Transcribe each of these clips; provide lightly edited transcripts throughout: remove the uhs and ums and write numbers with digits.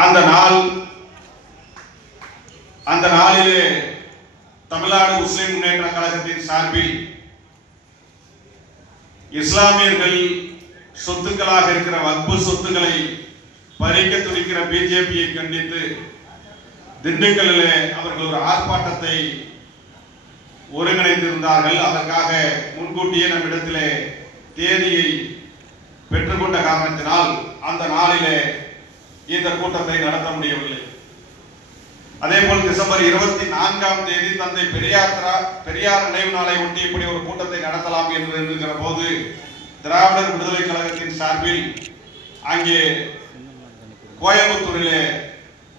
அந்த நாளிலே தமிழ்நாடு முஸ்லிம் முன்னேற்ற கழகத்தின் சார்பில் இஸ்லாமியர்கள் சொத்துக்களாக இருக்கிற வக்பு சொத்துக்களை பறிக்க துடிக்கிற பிஜேபியை கண்டித்து திண்டுக்கல்லிலே அவர்கள் ஒரு ஆர்ப்பாட்டத்தை ஒருங்கிணைத்திருந்தார்கள். அதற்காக முன்கூட்டியே நம்மிடத்திலே தேதியை பெற்றுக்கொண்ட காரணத்தினால் அந்த நாளிலே இந்த கூட்டத்தை நடத்த முடியவில்லை. அதேபோல் டிசம்பர் 24ஆம் தேதி தந்தை பெரியார் நினைவு நாளை ஒட்டி இப்படி ஒரு கூட்டத்தை நடத்தலாம் என்று இருக்கிற போது திராவிடர் விடுதலை கழகத்தின் சார்பில் அங்கே கோயம்புத்தூரிலே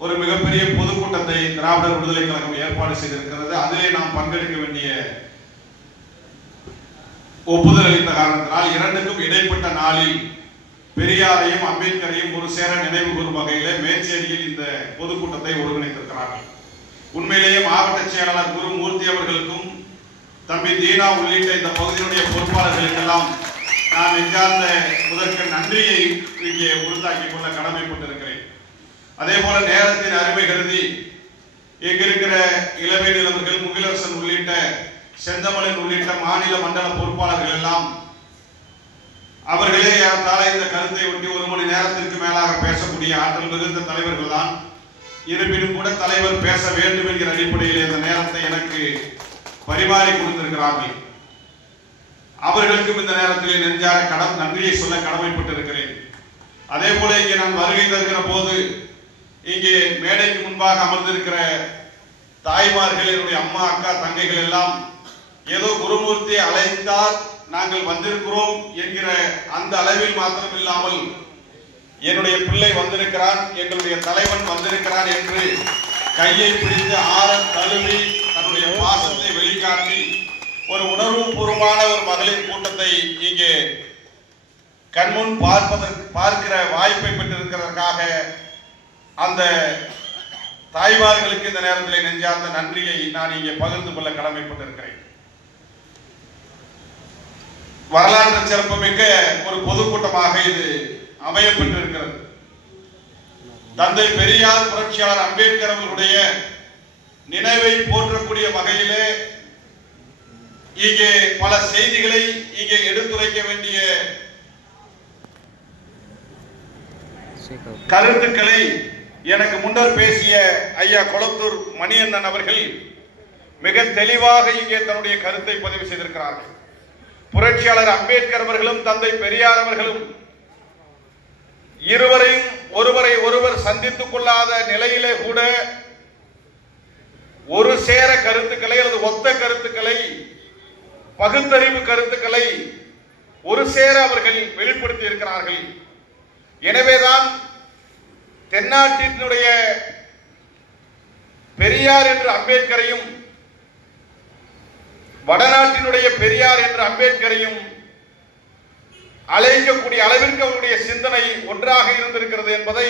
ஒரு மிகப்பெரிய பொதுக்கூட்டத்தை திராவிடர் விடுதலை கழகம் ஏற்பாடு செய்திருக்கிறது. அதிலே நாம் பங்கெடுக்க வேண்டிய ஒப்புதல் அளித்த காரணத்தினால் இரண்டுக்கும் இடைப்பட்ட நாளில் பெரியாரையும் அம்பேத்கரையும் ஒரு சேர நினைவு கூறும் வகையிலே மேச்சேரியில் இந்த பொதுக்கூட்டத்தை ஒருங்கிணைத்திருக்கிறார்கள். உண்மையிலேயே மாவட்ட செயலாளர் குருமூர்த்தி அவர்களுக்கும் தம்பி தீனா உள்ளிட்ட இந்த பகுதியினுடைய பொறுப்பாளர்களுக்கெல்லாம் நான் நெஞ்சார்ந்த முதற்க நன்றியை இங்கே உறுத்தாக்கிக் கொள்ள கடமைப்பட்டிருக்கிறேன். அதே போல நேரத்தின் அருமை கருதி இங்கிருக்கிற இளவேனில் அவர்கள், முகிலரசன் உள்ளிட்ட செந்தமலன் உள்ளிட்ட மாநில மண்டல பொறுப்பாளர்கள் எல்லாம் அவர்களே ஏறத்தாழ இந்த கருத்தை ஒட்டி ஒரு மணி நேரத்திற்கு மேலாக பேசக்கூடிய ஆற்றல் மிகுந்த தலைவர்கள் தான். இருப்பினும் கூட தலைவர் பேச வேண்டும் என்கிற அடிப்படையில் இந்த நேரத்தை எனக்கு பரிமாறி கொடுத்திருக்கிறார்கள். அவர்களுக்கும் இந்த நேரத்தில் நெஞ்சார நன்றியை சொல்ல கடமைப்பட்டிருக்கிறேன். அதே போல இங்கே நான் வருகை தருகிற போது இங்கே மேடைக்கு முன்பாக அமர்ந்திருக்கிற தாய்மார்கள், என்னுடைய அம்மா, அக்கா, தங்கைகள் எல்லாம் ஏதோ குருமூர்த்தி அழைத்தால் நாங்கள் வந்திருக்கிறோம் என்கிற அந்த அளவில் மாத்திரம் இல்லாமல் என்னுடைய பிள்ளை வந்திருக்கிறான், எங்களுடைய தலைவன் வந்திருக்கிறான் என்று கையை பிடித்து ஆற தழுவி தன்னுடைய பாசத்தை வெளிக்காட்டி ஒரு உணர்வுபூர்வமான ஒரு மகளிர் கூட்டத்தை இங்கே கண்முன் பார்க்கிற வாய்ப்பை பெற்றிருக்கிறதற்காக அந்த தாய்மார்களுக்கு இந்த நேரத்தில் நெஞ்சார்ந்த நன்றியை நான் இங்கே பகிர்ந்து கொள்ள கடமைப்பட்டிருக்கிறேன். வரலாற்று சிறப்புமிக்க ஒரு பொதுக்கூட்டமாக இது அமையப்பட்டிருக்கிறது. தந்தை பெரியார், புரட்சியாளர் அம்பேத்கர் அவர்களுடைய நினைவை போற்றக்கூடிய வகையிலே இங்கே பல செய்திகளை இங்கே எடுத்துரைக்க வேண்டிய கருத்துக்களை எனக்கு முன்னர் பேசிய ஐயா கொளத்தூர் மணியண்ணன் அவர்கள் மிக தெளிவாக இங்கே தன்னுடைய கருத்தை பதிவு செய்திருக்கிறார்கள். புரட்சியாளர் அம்பேத்கர் அவர்களும் தந்தை பெரியார் அவர்களும் இருவரையும் ஒருவர் சந்தித்துக் கொள்ளாத நிலையிலே கூட ஒரு சேர கருத்துக்களை அல்லது ஒத்த கருத்துக்களை, பகுத்தறிவு கருத்துக்களை ஒரு சேர அவர்கள் வெளிப்படுத்தி இருக்கிறார்கள். எனவேதான் தென்னாட்டினுடைய பெரியார் என்று அம்பேத்கரையும் வடநாட்டினுடைய பெரியார் என்ற அம்பேத்கரையும் அழைக்கக்கூடிய அளவிற்கு அவருடைய சிந்தனை ஒன்றாக இருந்திருக்கிறது என்பதை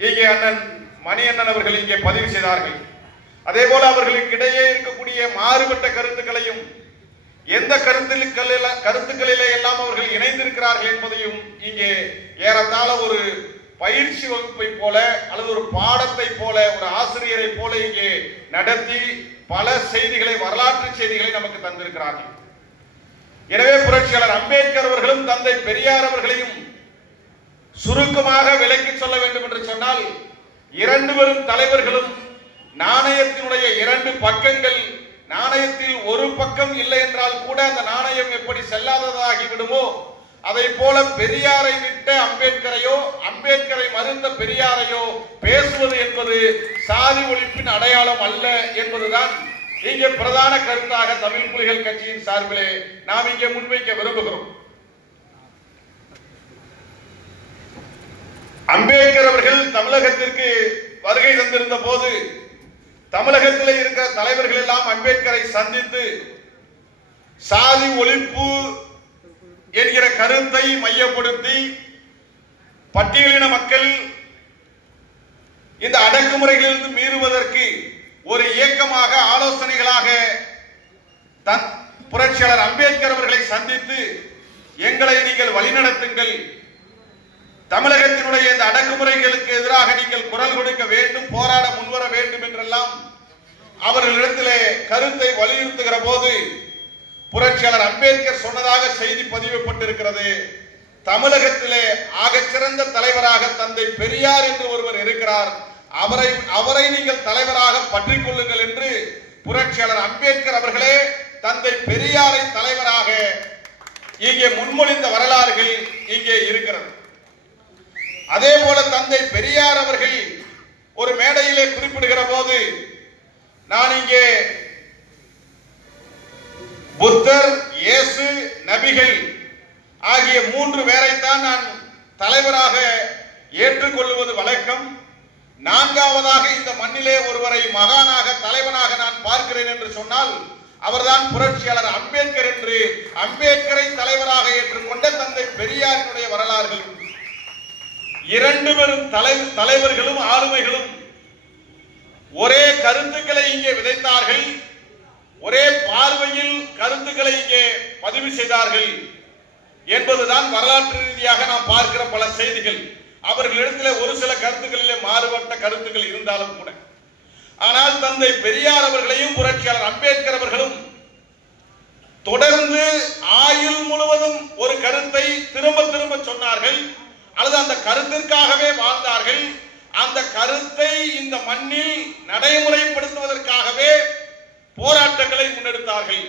இங்கே அண்ணன் மணியண்ணன் அவர்கள் இங்கே பதிவு செய்தார்கள். அதே போல அவர்களுக்கு இடையே இருக்கக்கூடிய மாறுபட்ட கருத்துக்களையும் எந்த கருத்துக்களிலே எல்லாம் அவர்கள் இணைந்திருக்கிறார்கள் என்பதையும் இங்கே ஏறத்தாழ ஒரு பயிற்சி வகுப்பை போல அல்லது ஒரு பாடத்தை போல, ஒரு ஆசிரியரை போல இங்கே நடத்தி பல செய்திகளை, வரலாற்று செய்திகளை நமக்கு தந்திருக்கிறார்கள். எனவே புரட்சியாளர் அம்பேத்கர் அவர்களும் தந்தை பெரியார் அவர்களையும் சுருக்கமாக விளக்கி சொல்ல வேண்டும் என்று சொன்னால், இரண்டு பெரும் தலைவர்களும் நாணயத்தினுடைய இரண்டு பக்கங்கள், நாணயத்தில் ஒரு பக்கம் இல்லை என்றால் கூட அந்த நாணயம் எப்படி செல்லாததாகி விடுமோ அதை போல பெரியாரை விட்ட அம்பேத்கரையோ, அம்பேத்கரை மறுத்த பெரியாரையோ பேசுவது என்பது சாதி ஒழிப்பின் அடையாளம் அல்ல என்பதுதான் இங்கே பிரதான கருத்தாக தமிழ் புலிகள் கட்சியின் சார்பிலே நாம் இங்கே முன்வைக்க விரும்புகிறோம். அம்பேத்கர் அவர்கள் தமிழகத்திற்கு வருகை தந்திருந்த போது தமிழகத்தில் இருக்கிற தலைவர்கள் எல்லாம் அம்பேத்கரை சந்தித்து சாதி ஒழிப்பு என்கிற கருத்தை மையப்படுத்தி பட்டியலின மக்கள் இந்த அடக்குமுறைகளிலிருந்து மீறுவதற்கு ஒரு இயக்கமாக, ஆலோசனைகளாக புரட்சியாளர் அம்பேத்கர் அவர்களை சந்தித்து எங்களை நீங்கள் வழிநடத்துங்கள், தமிழகத்தினுடைய இந்த அடக்குமுறைகளுக்கு எதிராக நீங்கள் குரல் கொடுக்க வேண்டும், போராட முன்வர வேண்டும் என்றெல்லாம் அவர்களிடத்திலே கருத்தை வலியுறுத்துகிற போது புரட்சியாளர் அம்பேத்கர் சொன்னதாக செய்தி பதிவுப்பட்டிருக்கிறது. தமிழகத்திலே ஆகச்சிறந்த தலைவராக தந்தை பெரியார் என்று ஒருவர் இருக்கிறார், அவரை நீங்கள் தலைவராக பற்றிக் கொள்ளுங்கள் என்று புரட்சியாளர் அம்பேத்கர் அவர்களே தந்தை பெரியாரை தலைவராக இங்கே முன்மொழிந்த வரலாறுகள் இங்கே இருக்கிறது. அதே போல தந்தை பெரியார் அவர்கள் ஒரு மேடையிலே குறிப்பிடுகிற போது, நான் இங்கே புத்தர், இயேசு, நபிகள் ஆகிய 3 பேரைத்தான் நான் தலைவராக ஏற்றுக்கொள்வது வழக்கம். 4வதாக இந்த மண்ணிலே ஒருவரை மகானாக தலைவனாக நான் பார்க்கிறேன் என்று சொன்னால் அவர்தான் புரட்சியாளர் அம்பேத்கர் என்று அம்பேத்கரை தலைவராக ஏற்றுக்கொண்ட தந்தை பெரியாரினுடைய வரலாறுகள். 2 பெரும் தலைவர்களும் ஆளுமைகளும் ஒரே கருத்துக்களை இங்கே விதைத்தார்கள், ஒரே பார்வையில் கருத்துக்களை இங்கே பதிவு செய்தார்கள் என்பதுதான் வரலாற்று ரீதியாக நாம் பார்க்கிற பல செய்திகள். அவர்களிடத்தில் ஒரு சில கருத்துக்களிலே மாறுபட்ட கருத்துக்கள் இருந்தாலும் கூட, ஆனால் தந்தை பெரியார் அவர்களையும் புரட்சியாளர் அம்பேத்கர் அவர்களும் தொடர்ந்து ஆயுள் முழுவதும் ஒரு கருத்தை திரும்ப திரும்ப சொன்னார்கள், அல்லது அந்த கருத்திற்காகவே வாழ்ந்தார்கள். அந்த கருத்தை இந்த மண்ணில் நடைமுறைப்படுத்துவதற்காகவே போராட்டங்களை முன்னெடுத்தார்கள்.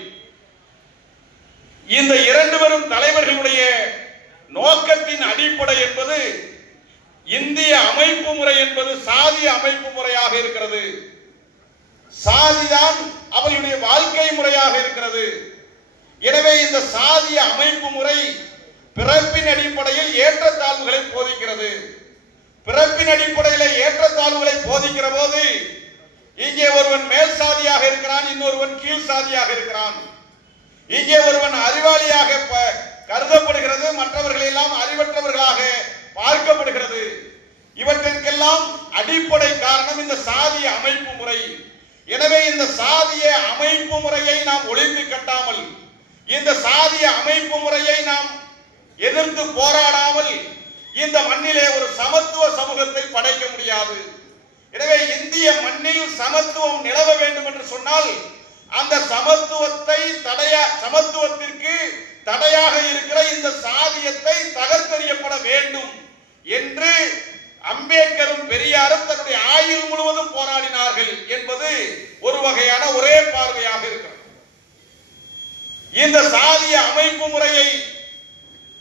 இந்த 2 பெரும் தலைவர்களுடைய நோக்கத்தின் அடிப்படை என்பது இந்திய அமைப்பு முறை என்பது சாதிய அமைப்பு முறையாக இருக்கிறது. சாதிதான் அவர்களுடைய வாழ்க்கை முறையாக இருக்கிறது. எனவே இந்த சாதிய அமைப்பு முறை பிறப்பின் அடிப்படையில் ஏற்றத்தாழ்வுகளை போதிக்கிறது. பிறப்பின் அடிப்படையில் ஏற்றத்தாழ்வுகளை போதிக்கிற போது இங்கே ஒருவன் மேல் சாதியாக இருக்கிறான், இன்னொருவன் கீழ் சாதியாக இருக்கிறான். இங்கே ஒருவன் அறிவாளியாக கருதப்படுகிறது, மற்றவர்கள் எல்லாம் அறிவற்றவர்களாக பார்க்கப்படுகிறது. இவற்றிற்கெல்லாம் அடிப்படை காரணம் இந்த சாதிய அமைப்பு முறை. எனவே இந்த சாதிய அமைப்பு முறையை நாம் ஒழித்து கட்டாமல், இந்த சாதிய அமைப்பு முறையை நாம் எதிர்த்து போராடாமல் இந்த மண்ணிலே ஒரு சமத்துவ சமூகத்தை படைக்க முடியாது. எனவே இந்திய மண்ணில் சமத்துவம் நிலவ வேண்டும் என்று சொன்னால் அந்த சமத்துவத்திற்கு தடையாக இருக்கிற இந்த சாதியத்தை தகர்த்தெறியப்பட வேண்டும் என்று அம்பேத்கரும் பெரியாரும் தன்னுடைய ஆயுள் முழுவதும் போராடினார்கள் என்பது ஒரு வகையான ஒரே பார்வையாக இருக்கிறது. இந்த சாதிய அமைப்பு முறையை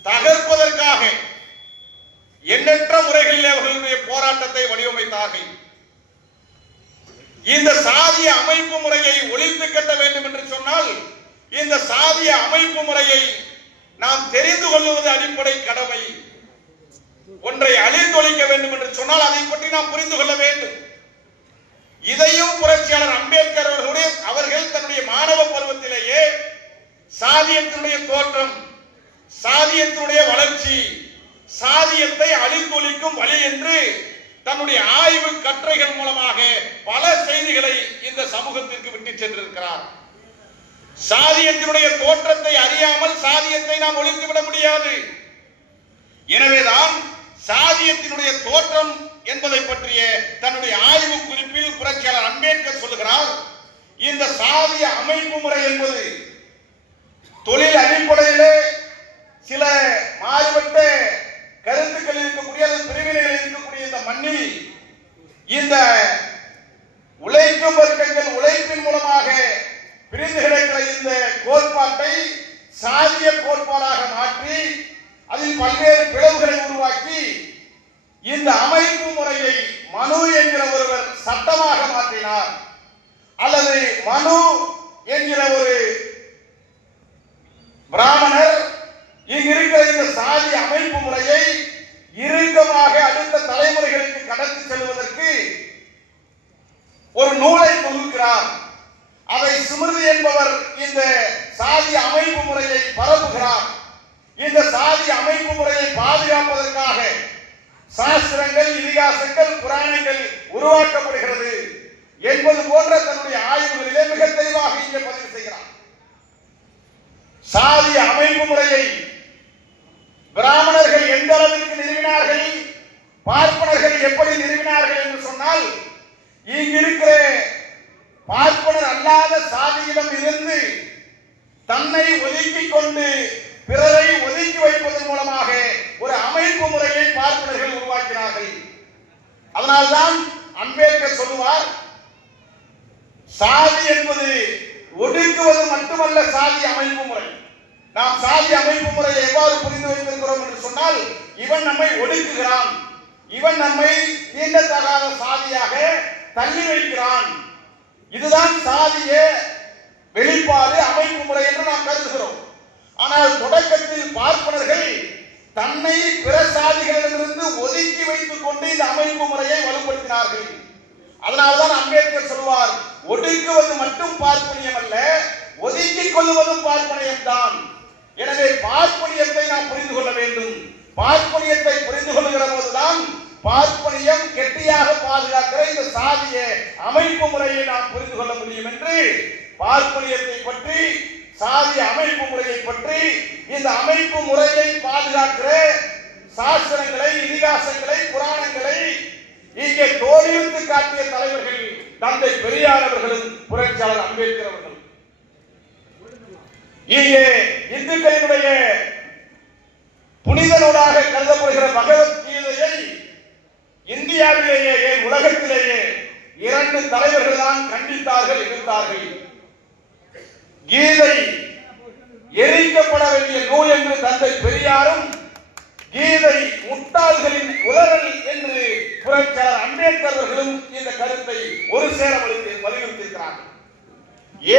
தகர்ப்பதற்காக எண்ணற்ற முறைகளில் அவர்களுடைய போராட்டத்தை வடிவமைத்தார்கள். இந்த சாதிய அமைப்பு முறையை ஒழித்து கட்ட வேண்டும் என்று சொன்னால் இந்த சாதிய அமைப்பு முறையை நாம் தெரிந்து கொள்வது அடிப்படை கடமை. ஒன்றை அழித்தொழிக்க வேண்டும் என்று சொன்னால் அதை பற்றி நாம் புரிந்து கொள்ள வேண்டும். இதையும் புரட்சியாளர் அம்பேத்கர் அவர்கள் தன்னுடைய மாணவ பருவத்திலேயே சாதியத்தினுடைய தோற்றம், சாதியத்தினுடைய வளர்ச்சி, சாதியத்தை அழித்தொழிக்கும் வழி என்று தன்னுடைய ஆய்வு கட்டுரைகள் மூலமாக பல செய்திகளை இந்த சமூகத்திற்கு விட்டு சென்றிருக்கிறார். சாதியத்தினுடைய தோற்றத்தை அறியாமல் சாதியத்தை நாம் ஒழித்துவிட முடியாது. எனவேதான் சாதியத்தினுடைய தோற்றம் என்பதை பற்றிய தன்னுடைய ஆய்வு குறிப்பில் புரட்சியாளர் அம்பேத்கர் சொல்லுகிறார், இந்த சாதிய அமைப்பு முறை என்பது தொழில் அடிப்படையிலே சில மாறுபட்ட கருத்துக்கள் இருக்கக்கூடிய பிரிவினைகள் இருக்கக்கூடிய இந்த மண்ணில் இந்த உழைக்கும் வர்க்கங்கள் உழைப்பின் மூலமாக பிரிந்து கிடக்கிற இந்த கோட்பாட்டை சாதிய கோட்பாடாக மாற்றி அதில் பல்வேறு பிளவுகளை உருவாக்கி இந்த அமைப்பு முறையை மனு என்கிற ஒருவர் சட்டமாக மாற்றினார். அல்லது மனு என்கிற ஒரு பிராமணர் இங்கு இருக்கிற இந்த சாதி அமைப்பு முறையை இறுக்கமாக அடுத்த தலைமுறைகளுக்கு கடத்தி செல்வதற்கு ஒரு நூலை தொகுக்கிறார். அதை ஸ்மிருதி என்பவர் இந்த சாதி அமைப்பு முறையை பரப்புகிறார். இந்த சாதி அமைப்பு முறையை பாதுகாப்பதற்காக சாஸ்திரங்கள், இதிகாசங்கள், புராணங்கள் உருவாக்கப்படுகிறது என்பது போன்ற தன்னுடைய ஆய்வுகளிலே மிக தெளிவாக இங்கே பதிவு செய்கிறார். சாதி அமைப்பு முறையை பிராமணர்கள் எந்த அளவிற்கு நிறுவினார்கள், சொன்னால் இங்க இருக்கிற பார்ப்பனர் அல்லாத சாதியிடம் இருந்து தன்னை ஒதுக்கிக் கொண்டு பிறரை ஒதுக்கி வைப்பதன் மூலமாக ஒரு அமைப்பு முறையை பார்ப்பனர்கள் உருவாக்கினார்கள். அதனால்தான் அம்பேத்கர் சொல்லுவார், சாதி என்பது ஒடுக்குவது மட்டுமல்ல சாதி அமைப்பு முறை. நாம் சாதி அமைப்பு முறையை எவ்வாறு புரிந்து வைத்திருக்கிறோம் என்று சொன்னால், இவன் நம்மை ஒடுக்குகிறான், இவன் நம்மை தீண்டத்தகாத சாதியாக தள்ளி வைக்கிறான், இதுதான் சாதிய வெளிப்பாடு அமைப்பு முறை என்று நாம் கருதுகிறோம். ஆனால் தொடக்கத்தில் பார்ப்பனர்கள் தன்னை பிற சாதிகளிடமிருந்து ஒதுக்கி வைத்துக் கொண்டு இந்த அமைப்பு முறையை வலுப்படுத்தினார்கள். அதனால்தான் அம்பேத்கர் சொல்வார், ஒடுக்குவது மட்டும் பார்ப்பனியம் அல்ல, ஒதுக்கிக் கொள்வதும் பார்ப்பனியம் தான். எனவே பார்ப்பனியத்தை நாம் புரிந்து கொள்ள வேண்டும். பார்ப்பனியத்தை புரிந்து கொள்கிற போதுதான் பார்ப்பனியம் கெட்டியாக பாதுகாக்கிற இந்த சாதிய அமைப்பு முறையை நாம் புரிந்து கொள்ள முடியும் என்று பார்ப்பனியத்தை பற்றி, சாதிய அமைப்பு முறையை பற்றி, இந்த அமைப்பு முறையை பாதுகாக்கிற சாஸ்திரங்களை, இதிகாசங்களை, புராணங்களை இங்கே தோழித்து காட்டிய தலைவர்கள் தந்தை பெரியார் அவர்களும் புரட்சியாளர் அம்பேத்கர் அவர்கள். இங்கே இந்துக்களினுடைய புனித நூலாக கருதப்படுகிற பகவத்கீதையை இந்தியாவிலேயே ஏன் உலகத்திலேயே 2 தலைவர்கள் தான் கண்டித்தார்கள், எதிர்த்தார்கள். கீதை எரிக்கப்பட வேண்டிய நூல் என்று தந்தை பெரியாரும், கீதை முட்டாள்களின் உலரல் என்று புரட்சியாளர் அம்பேத்கர் அவர்களும் இந்த கருத்தை ஒரு சேர வலியுறுத்தியிருக்கிறார்கள்.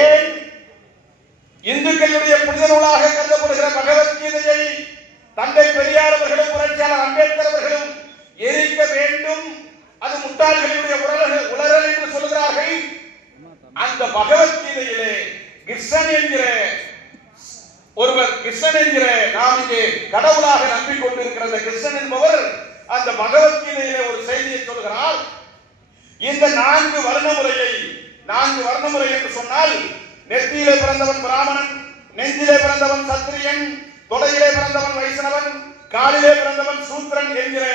ஏன் இந்துக்களுடைய புனித நூலாக கருதப்படுகிற பகவத்கீதையை தந்தை பெரியார் அவர்களும் புரட்சியாளர் அம்பேத்கர் அவர்களும் எரிக்க வேண்டும், அது முட்டாள்களுடைய உலரல் என்று சொல்கிறார்கள்? அந்த பகவத்கீதையிலே கிருஷ்ணன் என்கிற ஒருவர், கிருஷ்ணன் என்கிற நாம் இங்கே கடவுளாக நம்பிக்கொண்டிருக்கிற அந்த கிருஷ்ணன் என்பவர் அந்த பகவத்கீதையிலே ஒரு செய்தியை சொல்கிறார். இந்த 4 வர்ண முறையை, 4 வர்ண முறை என்று சொன்னால், நெற்றியிலே பிறந்தவன் பிராமணன், நெஞ்சிலே பிறந்தவன் சத்திரியன், தொடையிலே பிறந்தவன் வைஷ்ணவன், காலிலே பிறந்தவன் சூத்திரன் என்கிற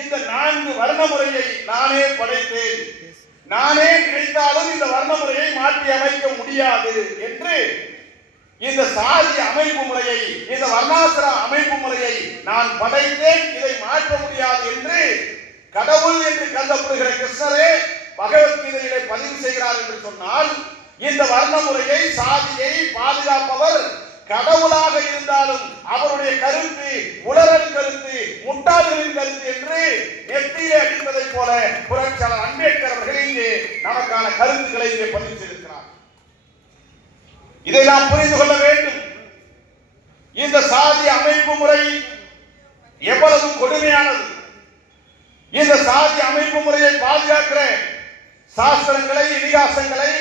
இந்த 4 வர்ண முறையை நானே படைத்தேன், நானே நினைத்தாலும் இந்த வர்ண முறையை மாற்றி அமைக்க முடியாது என்று இந்த சாதி அமைப்பு முறையை, இந்த வர்ணாசிர அமைப்பு முறையை நான் படைத்தேன், இதை மாற்ற முடியாது என்று கடவுள் என்று கருதப்படுகிற கிருஷ்ணரே பகவத்கீதையிலே பதிவு செய்கிறார் என்று சொன்னால், இந்த வர்ண முறையை, சாதியை பாதுகாப்பவர் கடவுளாக இருந்தாலும் அவருடைய கருத்து உலரல் கருத்து, முட்டாள்களின் கருத்து என்று நெற்றியிலே அடிப்பதை போல புரட்சியாளர் அம்பேத்கர் அவர்கள் இங்கே நமக்கான கருத்துக்களை இங்கே பதிவு செய்திருக்கிறார். இதை நாம் புரிந்து கொள்ள வேண்டும். இந்த சாதி அமைப்பு முறை எவ்வளவு கொடுமையானது. இந்த சாதி அமைப்பு முறையை பாதுகாக்கிற சாஸ்திரங்களை, இதிகாசங்களை,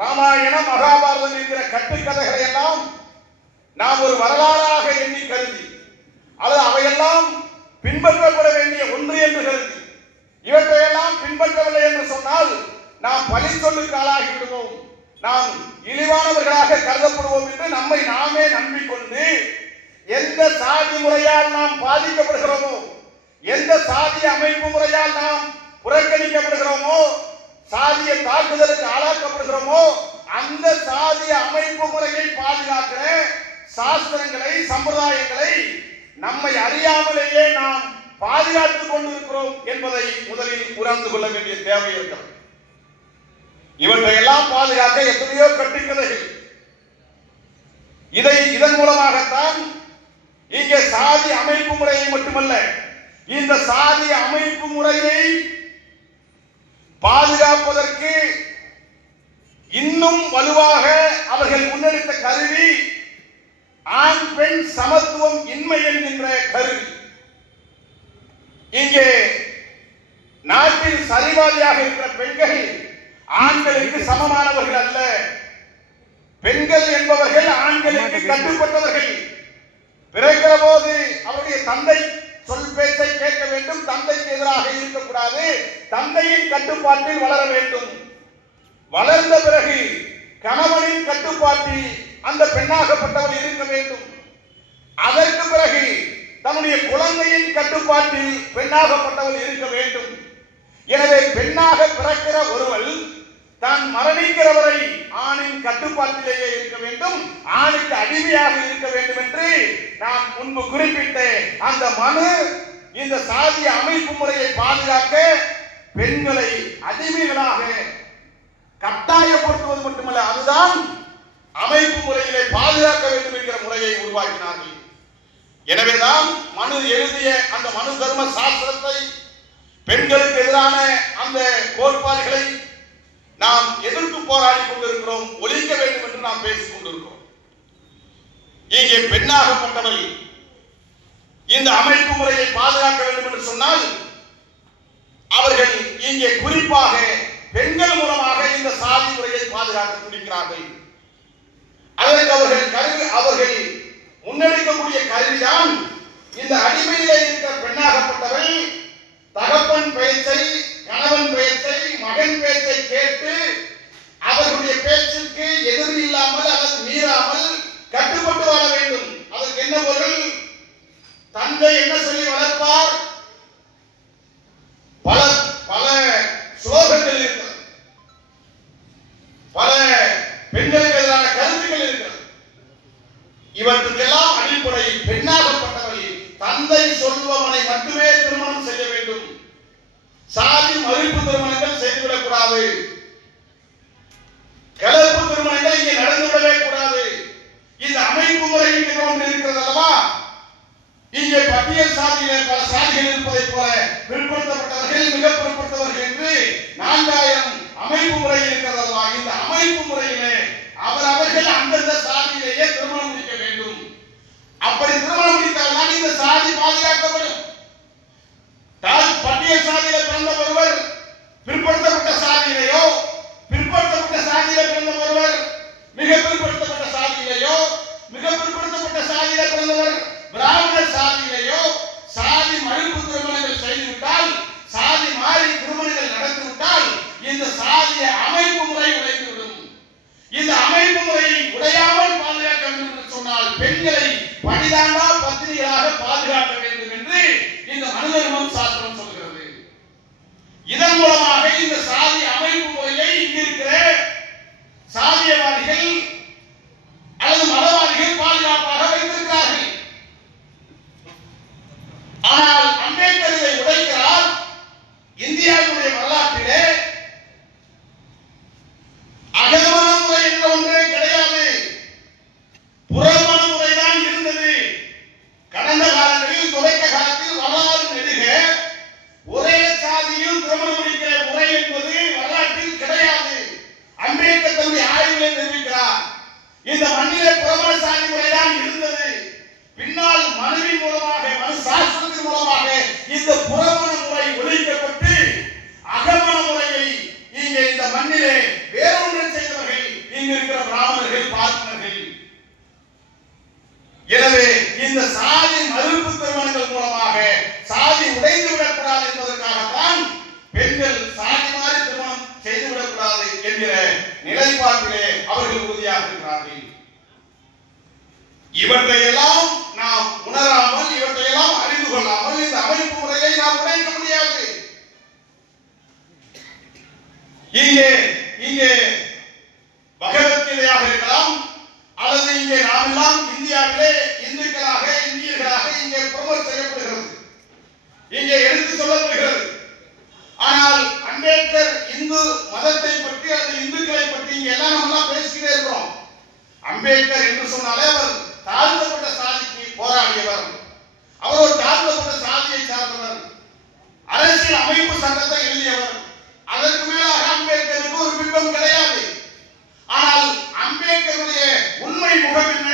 ராமாயணம், மகாபாரதம் என்கிற கட்டுக்கதைகளை எல்லாம் நாம் ஒரு வரலாறாக எண்ணி கருதி, அல்லது அவையெல்லாம் பின்பற்றப்பட வேண்டிய ஒன்று என்று கருதி, இவற்றையெல்லாம் பின்பற்றவில்லை என்று சொன்னால் நாம் பழி சொல்லுக்கு ஆளாகி விடுவோம், நாம் இழிவானவர்களாக கருதப்படுவோம் என்று நம்மை நாமே நம்பிக்கொண்டு எந்த சாதி முறையால் நாம் பாதிக்கப்படுகிறோமோ, எந்த சாதி அமைப்பு முறையால் நாம் புறக்கணிக்கப்படுகிறோமோ, சாதிய தாக்குதலுக்கு ஆளாக்கப்படுகிறோமோ, அந்த சாதிய அமைப்பு முறையை பாதுகாக்கிற சாஸ்திரங்களை, சம்பிரதாயங்களை நம்மை அறியாமலேயே நாம் பாதுகாத்துக் கொண்டிருக்கிறோம் என்பதை முதலில் உணர்ந்து கொள்ள வேண்டிய தேவை இருக்கிறது. இவற்றை எல்லாம் பாதுகாக்க எத்தனையோ கட்டுக்கதைகள். இதன் மூலமாகத்தான் இங்கே சாதி அமைப்பு முறையை மட்டுமல்ல, இந்த சாதி அமைப்பு முறையை பாதுகாப்பதற்கு இன்னும் வலுவாக அவர்கள் முன்னெடுத்த கருவி ஆண் பெண் சமத்துவம் இன்மை என்கின்ற கருவி. இங்கே நாட்டில் சரிவாதியாக இருக்கிற பெண்கள் ஆண்களுக்கு சமமானவர்கள் அல்ல. பெண்கள் என்பவர்கள் ஆண்களுக்கு கட்டுப்பட்டவர்கள். பிறக்கிற போது அவருடைய தந்தை சொல் பேச்சை கேட்க வேண்டும், தந்தைக்கு எதிராக இருக்கக்கூடாது, தந்தையின் கட்டுப்பாட்டில் வளர வேண்டும். வளர்ந்த பிறகு கணவனின் கட்டுப்பாட்டில் அந்த பெண்ணாகப்பட்டவள் இருக்க வேண்டும். அதற்கு பிறகு தன்னுடைய குழந்தையின் கட்டுப்பாட்டில் பெண்ணாகப்பட்டவள் இருக்க வேண்டும். எனவே பெண்ணாக பிறக்கிற ஒருவள் தான் மரணிக்கிறவரை ஆணின் கட்டுப்பாட்டிலேயே இருக்க வேண்டும், ஆணுக்கு அடிமையாக இருக்க வேண்டும் என்று நான் முன்பு குறிப்பிட்ட அந்த மனு இந்த சாதிய அமைப்பு முறையை பாதுகாக்க பெண்களை அடிமைகளாக கட்டாயப்படுத்துவது மட்டுமல்ல, அதுதான் அமைப்பு முறையிலே பாதுகாக்க வேண்டும் என்கிற முறையை உருவாக்கினார்கள். எனவேதான் மனு எழுதிய அந்த மனு தர்ம சாஸ்திரத்தை, பெண்களுக்கு எதிரான அந்த கோட்பாடுகளை நாம் எதிர்த்து போராடி கொண்டிருக்கிறோம், ஒழிக்க வேண்டும் என்று நாம் பேசிக் கொண்டிருக்கிறோம். இங்கே பெண்ணாகப்பட்டவள் இந்த அமைப்பு முறையை பாதுகாக்க வேண்டும் என்று சொன்னால் அவர்கள் இங்கே குறிப்பாக பெண்கள் மூலமாக இந்த சாதி முறையை பாதுகாக்க துடிக்கிறார்கள். அதற்கு அவர்கள் முன்னெடுக்கக்கூடிய கருவிதான் இந்த அடிமையிலே இருக்கிற பெண்ணாகப்பட்டவள் தகப்பன் பேச்சை, கணவன் பேச்சை, மகன் பேச்சை கேட்டு அவர்களுடைய பேச்சுக்கு எதிர் இல்லாமல் அல்லது மீறாமல் கட்டுப்பட்டு வாழ வேண்டும். அதற்கு என்ன பொருள்? தந்தை என்ன சொல்லி வளர்ப்பார்? பல பல ஸ்லோகங்கள் இருக்கிறது, பல பெண்களுக்கு எதிரான கருத்துக்கள் இருக்கிறது. இவற்றுக்கெல்லாம் அடிப்படை பெண்ணாகப்பட்டவள் தந்தை சொல்பவனை மட்டுமே திருமணம் செய்ய வேண்டும். சாதி மறுப்பு திருமணங்கள் செய்துவிடக் கூடாது, கலப்பு திருமணங்கள் இங்கே நடந்துவிடவே கூடாது. இந்த அமைப்பு முறை ஒன்று இருக்கிறது அல்லவா? இங்கே பட்டியல் சாதியிலே பல சாதிகள் இருப்பதை போல பிற்படுத்தப்பட்டவர்கள், மிக பிற்படுத்தவர்கள் என்று 4000 அமைப்பு முறை இருக்கிறது அல்லவா? இந்த அமைப்பு முறையிலே அவர்கள் அந்தந்த சாதியிலேயே திருமணம் முடிக்க வேண்டும். அப்படி திருமணம் முடித்தால்தான் இந்த சாதி பாதுகாக்கப்படும். பட்டியல் சாதியில பிறந்த ஒருவர் பிற்படுத்தப்பட்ட சாதியிலேயோ, பிற்படுத்தப்பட்ட சாதியில பிறந்த ஒருவர் மிக பிற்படுத்தப்பட்ட சாதியிலேயோ, மிக பிற்படுத்தப்பட்ட சாதியில பிறந்தவர் பிராமண சாதியிலேயோ சாதி மறுப்பு திருமணங்கள் செய்துவிட்டால், சாதி மாறி திருமணங்கள் நடந்துவிட்டால் இந்த சாதிய அமைப்பு முறை உடைந்துவிடும். இந்த அமைப்பு முறையை உடையாமல் பாதுகாக்க வேண்டும் என்று சொன்னால் பெண்களை பணிதாண்டா பத்தினிகளாக பாதுகாக்க வேண்டும் என்று இந்த மனு தர்மம் சாஸ்திரம் சொல்கிறது. இதன் மூலமாக இந்த சாதி அமைப்பு முறையை இங்கிருக்கிற சாதியவாதிகள் அல்லது மதவாதிகள் பாதுகாப்பாக வைத்திருக்கிறார்கள். ஆனால் அம்பேத்கர் இதை உடைக்கிறார். இந்தியாவுடைய வரலாற்றிலே அகமன முறை என்ற ஒன்றே கிடையாது, புறமண முறைதான் இருந்தது. கடந்த காலங்களில், துவக்க காலத்தில் வரலாறு நெடுக ஒரே சாதியில் திருமணம் முடிக்கிற முறை என்பது வரலாற்றில் கிடையாது. அம்பேத்கர் தன்னுடைய ஆய்வுகளை நிரூபிக்கிறார். இந்த மண்ணிலே புறமண சாதி முறைதான் இருந்தது. பின்னால் மனுவின் மூலமாக, மனு சாஸ்திரத்தின் மூலமாக இந்த புறமண முறை ஒழிக்கப்பட்டு அகமண முறையை இங்கே இந்த மண்ணிலே வேறொன்றை செய்தவர்கள் இங்கு இருக்கிற பிராமணர்கள், பார்ப்பனர்கள். எனவே இந்த சாதி மறுப்பு திருமணங்கள் மூலமாக சாதி உடைந்து விடக்கூடாது என்பதற்காகத்தான் பெண்கள் சாதி மாறி திருமணம் செய்துவிடக்கூடாது என்கிற நிலைப்பாட்டிலே அவர்கள் உறுதியாக இருக்கிறார்கள். இவற்றையெல்லாம் நாம் உணராமல், இவற்றையெல்லாம் அறிந்து கொள்ளாமல் இந்த அமைப்பு முறையை நாம் உடைக்க முடியாது. இங்கே பகவத்கீதையாக இருக்கலாம், அல்லது இங்கே நாம் எல்லாம் இந்தியாவிலே இந்துக்களாக, இந்தியர்களாக இங்கே ப்ரொமோட் செய்யப்படுகிறது, இங்கே எடுத்து சொல்லப்படுகிறது. ஆனால் அம்பேத்கர் இந்து மதத்தை பற்றி அல்லது இந்துக்களை பற்றி இங்க எல்லாம் நம்ம பேசிக்கிட்டே இருக்கிறோம். அம்பேத்கர் என்று சொன்னாலே அவர் தாழ்த்தப்பட்ட சாதிக்கு போராடியவர், அவர் ஒரு தாழ்த்தப்பட்ட சாதியை சார்ந்தவர், அரசியல் அமைப்பு சட்டத்தை எழுதியவர். அதற்கு மேலாக அம்பேத்கருக்கு ஒரு பிம்பம் கிடையாது. ஆனால் அம்பேத்கருடைய உண்மை முகம் என்ன?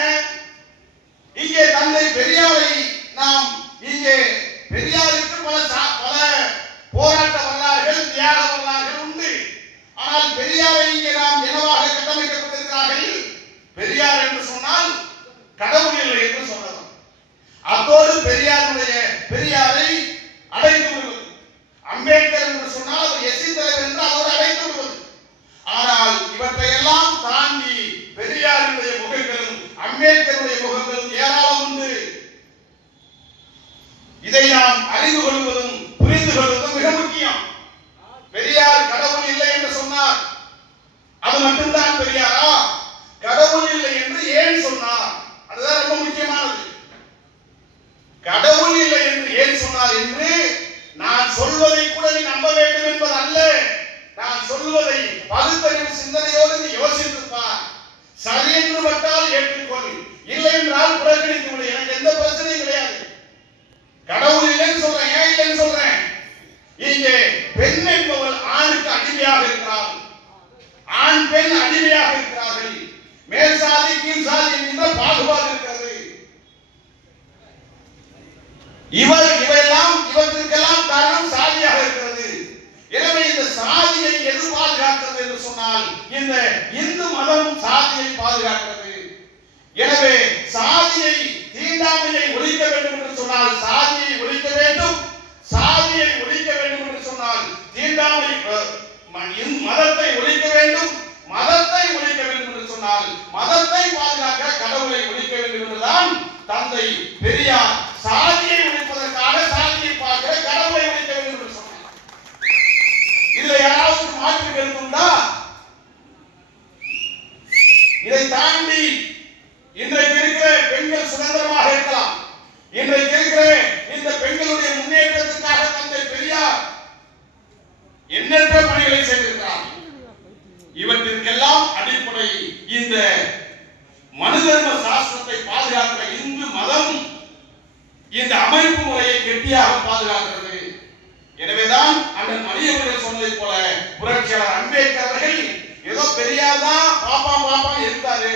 இங்கே தந்தை பெரியாரை நாம் இங்கே பெரியாருக்கு பல போராட்ட வரலாறுகள், தியாக வரலாறுகள் உண்டு. ஆனால் பெரியாரை இங்கே நாம் என்னவாக கட்டமைக்கப்பட்டிருக்கிறார்கள்? பெரியார் என்று சொன்னால் கடவுள் இல்லை என்று சொல்லலாம். அதோடு பெரியாரை அடைத்து விடுவது. அம்பேத்கர் என்று சொன்னால் அவர் எஸ்சி தலைவர் என்று அதோடு அடைத்து விடுவது. ஆனால் இவற்றையெல்லாம் தாண்டி பெரியாருடைய முகங்களும் அம்பேத்கருடைய முகங்களும் ஏராளம் உண்டு. இதை நாம் அறிந்து கொள்வதும் புரிந்து கொள்வதும் மிக முக்கியம். பெரியார் மட்டும்தான் பெரியாரா? கடவுள் இல்லை என்று ஏன் சொன்னார்? அதுதான் ரொம்ப முக்கியமானது. கடவுள் இல்லை என்று ஏன் சொன்னார் என்று நான் சொல்வதை கூட நீ நம்ப வேண்டும் என்பது அல்ல. நான் சொல்வதை பகுத்தறிவு சிந்தனையோடு நீ யோசித்துப் பார். சரி என்று பட்டால் ஏற்றுக்கொள், இல்லை என்றால் புறக்கணித்து விடு. எனக்கு எந்த பிரச்சனையும் கிடையாது. கடவுள் இல்லைன்னு சொல்றேன். ஏன் இல்லைன்னு சொல்றேன்? இங்கே பெண் என்பவள் ஆணுக்கு அடிமையாக இருக்கிறாள். ஆண் பெண் அடிமையாக இருக்கிறார்கள். மேல் சாதி கீழ் சாதி என்கின்ற பாகுபாடு இருக்கிறது. இவற்றுக்கெல்லாம் காரணம் சாதியாக இருக்கிறது. எனவே இந்த சாதியை எது பாதுகாக்கிறது என்று சொன்னால் இந்த இந்து மதம் சாதியை பாதுகாக்கிறது. எனவே சாதியை தீண்டாமையை ஒழிக்க வேண்டும் என்று சொன்னால் சாதியை ஒழிக்க வேண்டும். சாதியை ஒழிக்க வேண்டும் என்று சொன்னால் தீண்டாமை மதத்தை ஒழிக்க வேண்டும். மதத்தை ஒழிக்க வேண்டும் என்று சொன்னால் மதத்தை பாதுகாக்க கடவுளை ஒழிக்க வேண்டும் என்றுதான் தந்தை பெரியார் சாதியை ஒழிப்பதற்காக சாதியை பார்க்க கடவுளை ஒழிக்க வேண்டும் என்று சொன்னார். இதுல யாராவது மாற்று கருத்துண்டா? இதை தாண்டி இன்றைக்கு இருக்கிற பெண்கள் சுதந்திரமாக இருக்கலாம். இன்றைக்கு இருக்கிற இந்த பெண்களுடைய முன்னேற்றத்திற்காக தந்தை பெரியார் எண்ணற்ற பணிகளை செய்திருக்கிறார். இவற்றிற்கெல்லாம் அடிப்படை இந்த மனு தர்ம சாஸ்திரத்தை பாதுகாக்கிற இந்து மதம் இந்த அமைப்பு முறையை கெட்டியாக பாதுகாக்கிறது. எனவேதான் அண்ணன் மணியவர்கள் சொன்னதை போல புரட்சியாளர் அம்பேத்கர் அவர்கள் ஏதோ பெரியார் தான் பாப்பா இருந்தாரு,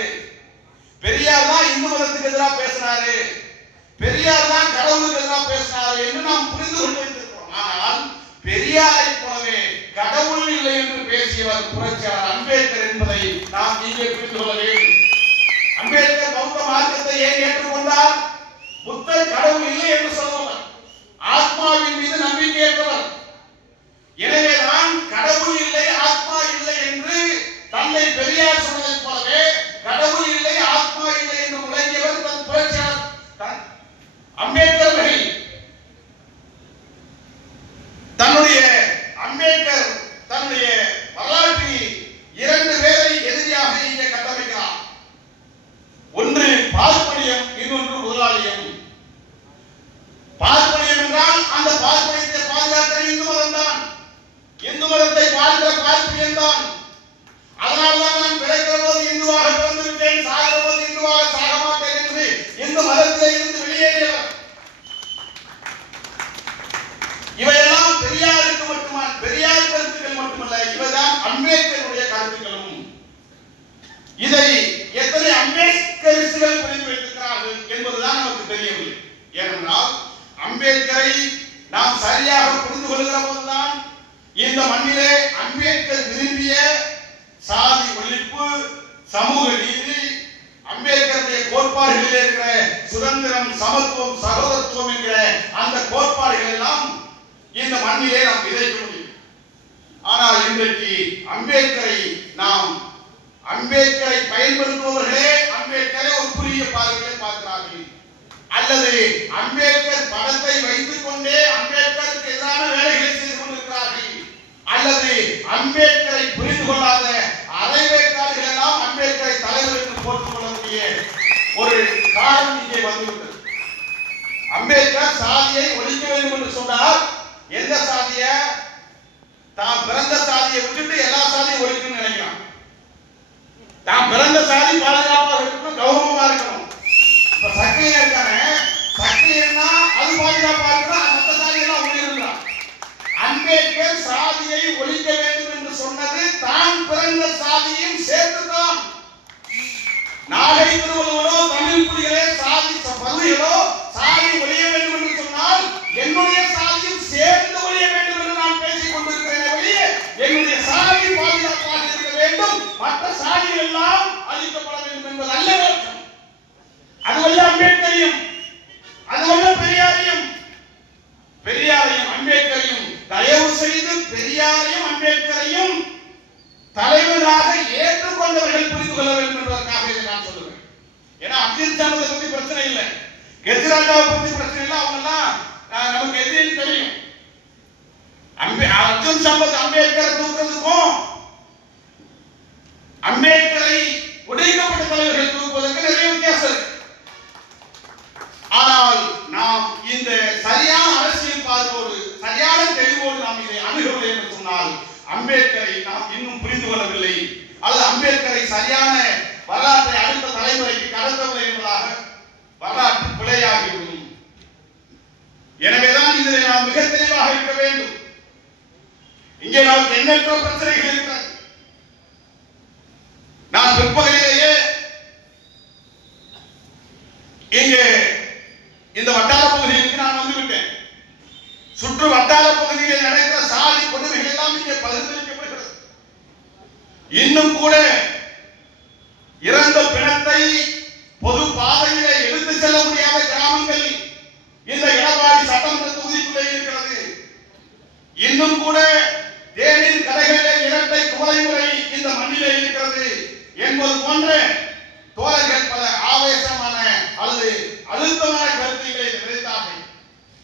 பெரியார் தான் இந்து மதத்துக்கு எதிராக பேசினாரு, பெரியார் தான் கடவுளுக்கு எதிராக பேசினாரு என்று நாம் புரிந்து கொண்டு வைத்திருக்கிறோம். ஆனால் பெரியாரை போலவே கடவுள் இல்லை என்று பேசியவர் புரட்சியாளர் அம்பேத்கர் என்பதை நாம் இங்கே புரிந்து கொள்ள வேண்டும். அம்பேத்கர் பௌத்த மார்க்கத்தை ஏன் ஏற்றுக்கொண்டார்? புத்தர் கடவுள் இல்லை என்று சொல்பவர், ஆத்மாவின் மீது நம்பிக்கையற்றவர். எனவேதான் கடவுள் இல்லை ஆத்மா இல்லை என்று தந்தை பெரியார் சொன்னதை போலவே கடவுள் இல்லை ஆத்மா இல்லை என்று முழங்கியவர் தன் புரட்சியாளர் அம்பேத்கர் அவர்கள். அம்பேத்கர் தன்னுடைய வரலாற்றில் இரண்டு பேரை எதிரியாக இங்கே கட்டமைக்கிறார். ஒன்று பார்ப்பனியம், இன்னொன்று முதலாளியம். பார்ப்பனியம் என்றால் அந்த பார்ப்பனியத்தை பாதுகாக்கிற இந்து மதம் தான், இந்து மதத்தை பார்க்கிற பார்ப்பனியம் தான். அதனால்தான் நான் பிறக்கிற போது இந்துவாக பிறந்து விட்டேன், சாகிற போது இந்துவாக சாக மாட்டேன் என்று இந்து மதத்திலே இருந்து வெளியேறியவர். இவையெல்லாம் பெரியாருக்கு மட்டுமா, பெரியார் கருத்துக்கள் மட்டுமல்ல, இவைதான் அம்பேத்கருடைய கருத்துக்களும். இதை எத்தனை அம்பேத்கரிஸ்டுகள் புரிந்து வைத்திருக்கிறார்கள் என்பதுதான் நமக்கு தெரியவில்லை. ஏனென்றால் அம்பேத்கரை நாம் சரியாக புரிந்து கொள்கிற போதுதான் இந்த மண்ணிலே அம்பேத்கர் விரும்பிய சாதி ஒழிப்பு, சமூக நீதி, அம்பேத்கருடைய கோட்பாடுகளில் இருக்கிற சுதந்திரம், சமத்துவம், சகோதரத்துவம் என்கிற அந்த கோட்பாடுகள் எல்லாம் இந்த மண்ணிலே நாம் விதைக்க முடியும். ஆனால் இன்றைக்கு அம்பேத்கரை பயன்படுத்துபவர்களே அம்பேத்கரை ஒரு குறுகிய பார்வையை பார்க்கிறார்கள், அல்லது அம்பேத்கர் படத்தை வைத்துக் கொண்டே அம்பேத்கருக்கு எதிரான வேலைகளை செய்து கொண்டிருக்கிறார்கள், அல்லது அம்பேத்கரை புரிந்து கொள்ளாத அரைவேக்காடுகள் எல்லாம் அம்பேத்கரை தலைவர் என்று போட்டுக் கொள்ளக்கூடிய ஒரு காலம் இங்கே வந்துவிட்டது. அம்பேத்கர் சாதியை ஒழிக்க வேண்டும் என்று சொன்னார். எந்த சாதிய? தாம் பிறந்த சாதியை விட்டுட்டு எல்லா சாதியும் ஒழிக்கணும்னு நினைக்கிறான். தாம் பிறந்த சாதி பாதுகாப்பாக இருக்கணும், கௌரவமா இருக்கணும். இப்ப சக்தியா இருக்கானே, சக்தியா அது பாதுகாப்பா இருக்கணும், மற்ற சாதியெல்லாம் ஒழிக்கிறான். அம்பேத்கர் சாதியை ஒழிக்க வேண்டும் என்று சொன்னது தான் பிறந்த சாதியையும் சேர்த்துதான். நாகை திருவள்ளுவரோ தமிழ் புலிகளே சாதி பகுதிகளோ சாதி ஒழிய வேண்டும் என்று சொன்னால் என்னுடைய சாதியும் சேர்ந்து ஒழிய வேண்டும் என்று நான் பேசிக் கொண்டிருக்கிறேன். ஒழிய என்னுடைய சாதி பாதுகாப்பாக இருக்க வேண்டும், மற்ற சாதிகள் எல்லாம் அழிக்கப்பட வேண்டும் என்பது அல்ல அர்த்தம். அதுவல்ல அம்பேத்கரையும், அதுவல்ல பெரியாரையும். பெரியாரையும் அம்பேத்கரையும் தயவு செய்து பெரியாரையும் அம்பேத்கரையும் தலைவராக ஏற்றுக்கொண்டவர்கள் புரிந்து கொள்ள வேண்டும் என்பதற்காக இதை நான் சொல்லுவேன். ஏன்னா அப்துல் சமதை பத்தி பிரச்சனை இல்லை, கெஜ்ரிவாலை பத்தி பிரச்சனை இல்லை, அவங்க எல்லாம் நமக்கு எதிரின்னு தெரியும். அப்துல் சமத் அம்பேத்கர் தூக்குறதுக்கும் அம்பேத்கரை ஒடுக்கப்பட்ட தலைவர்கள் தூக்குவதற்கு நிறைய வித்தியாசம். ஆனால் நாம் இந்த சரியான அரசியல் பார்ப்போடு சரியான தெளிவோடு நாம் இதை அணுகவில்லை என்று சொன்னால் அம்பேத்கரை நாம் இன்னும் புரிந்து கொள்ளவில்லை, அல்லது அம்பேத்கரை சரியான வரலாற்றை அடுத்த தலைமுறைக்கு கடத்தவில்லை என்பதாக வரலாற்று பிழையாகிவிடும். எனவேதான் இதில் நாம் மிக தெளிவாக இருக்க வேண்டும். இங்கே நமக்கு எண்ணற்ற பிரச்சனைகள் இருக்கிறது. நான் பிற்பகலிலேயே இங்கே இந்த வட்டார பகுதிகளுக்கு நான் வந்துவிட்டேன். சுற்று வட்டார பகுதியில் நடக்கிற சாதி கொடுமைகள் எல்லாம் இங்கே பகிர்ந்தளிக்கப்படுகிறது. இன்னும் கூட இறந்த பிணத்தை பொது பாதையிலே எடுத்து செல்ல முடியாத கிராமங்கள் இந்த எடப்பாடி சட்டமன்ற தொகுதிக்குள்ளே இருக்கிறது. இன்னும் கூட தேனின் கடைகளிலே இரட்டை கொலை முறை இந்த மண்ணிலே இருக்கிறது என்பது போன்ற தோழர்கள் பல ஆவேசமான அல்லது அழுத்தமான கருத்துக்களை நிறைத்தார்கள்.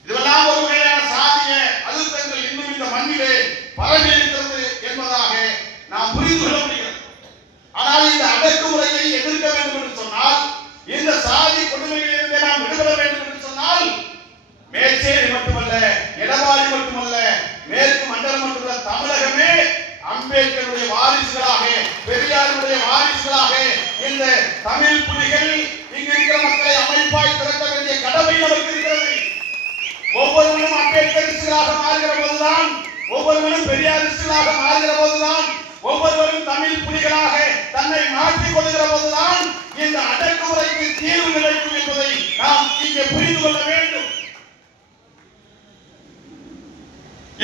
இதுவெல்லாம் ஒரு வகையான சாதிய அழுத்தங்கள் இன்னும் இந்த மண்ணிலே பரவி இருக்கிறது என்பதாக நாம் புரிந்து கொள்ள முடிகிறது. ஆனால் இந்த அடக்குமுறையை எதிர்க்க வேண்டும் என்று சொன்னால், இந்த சாதி கொடுமைகளிலிருந்து நாம் விடுபட வேண்டும் என்று சொன்னால், மேச்சேரி மட்டுமல்ல, எடப்பாடி மட்டுமல்ல, மேற்கு மண்டலம் மட்டுமல்ல, தமிழகமே அம்பேத்கருடைய வாரிசுகளாக, பெரியாருடைய வாரிசுகளாக இந்த தமிழ் புலிகள் இங்கு இருக்கிற மக்களை அமைப்பாய் திரட்ட வேண்டிய கடமை நமக்கு இருக்கிறது. ஒவ்வொருவரும் அம்பேத்கரிஸ்டாக மாறுகிற போதுதான், ஒவ்வொருவரும் பெரியாரிஸ்டாக மாறுகிற போதுதான், ஒவ்வொருவரும் தமிழ் புலிகளாக தன்னை மாற்றிக் கொள்கிற போதுதான் இந்த அடக்குமுறைக்கு தீர்வு கிடைக்கும் என்பதை நாம் இங்கே புரிந்து கொள்ள வேண்டும்.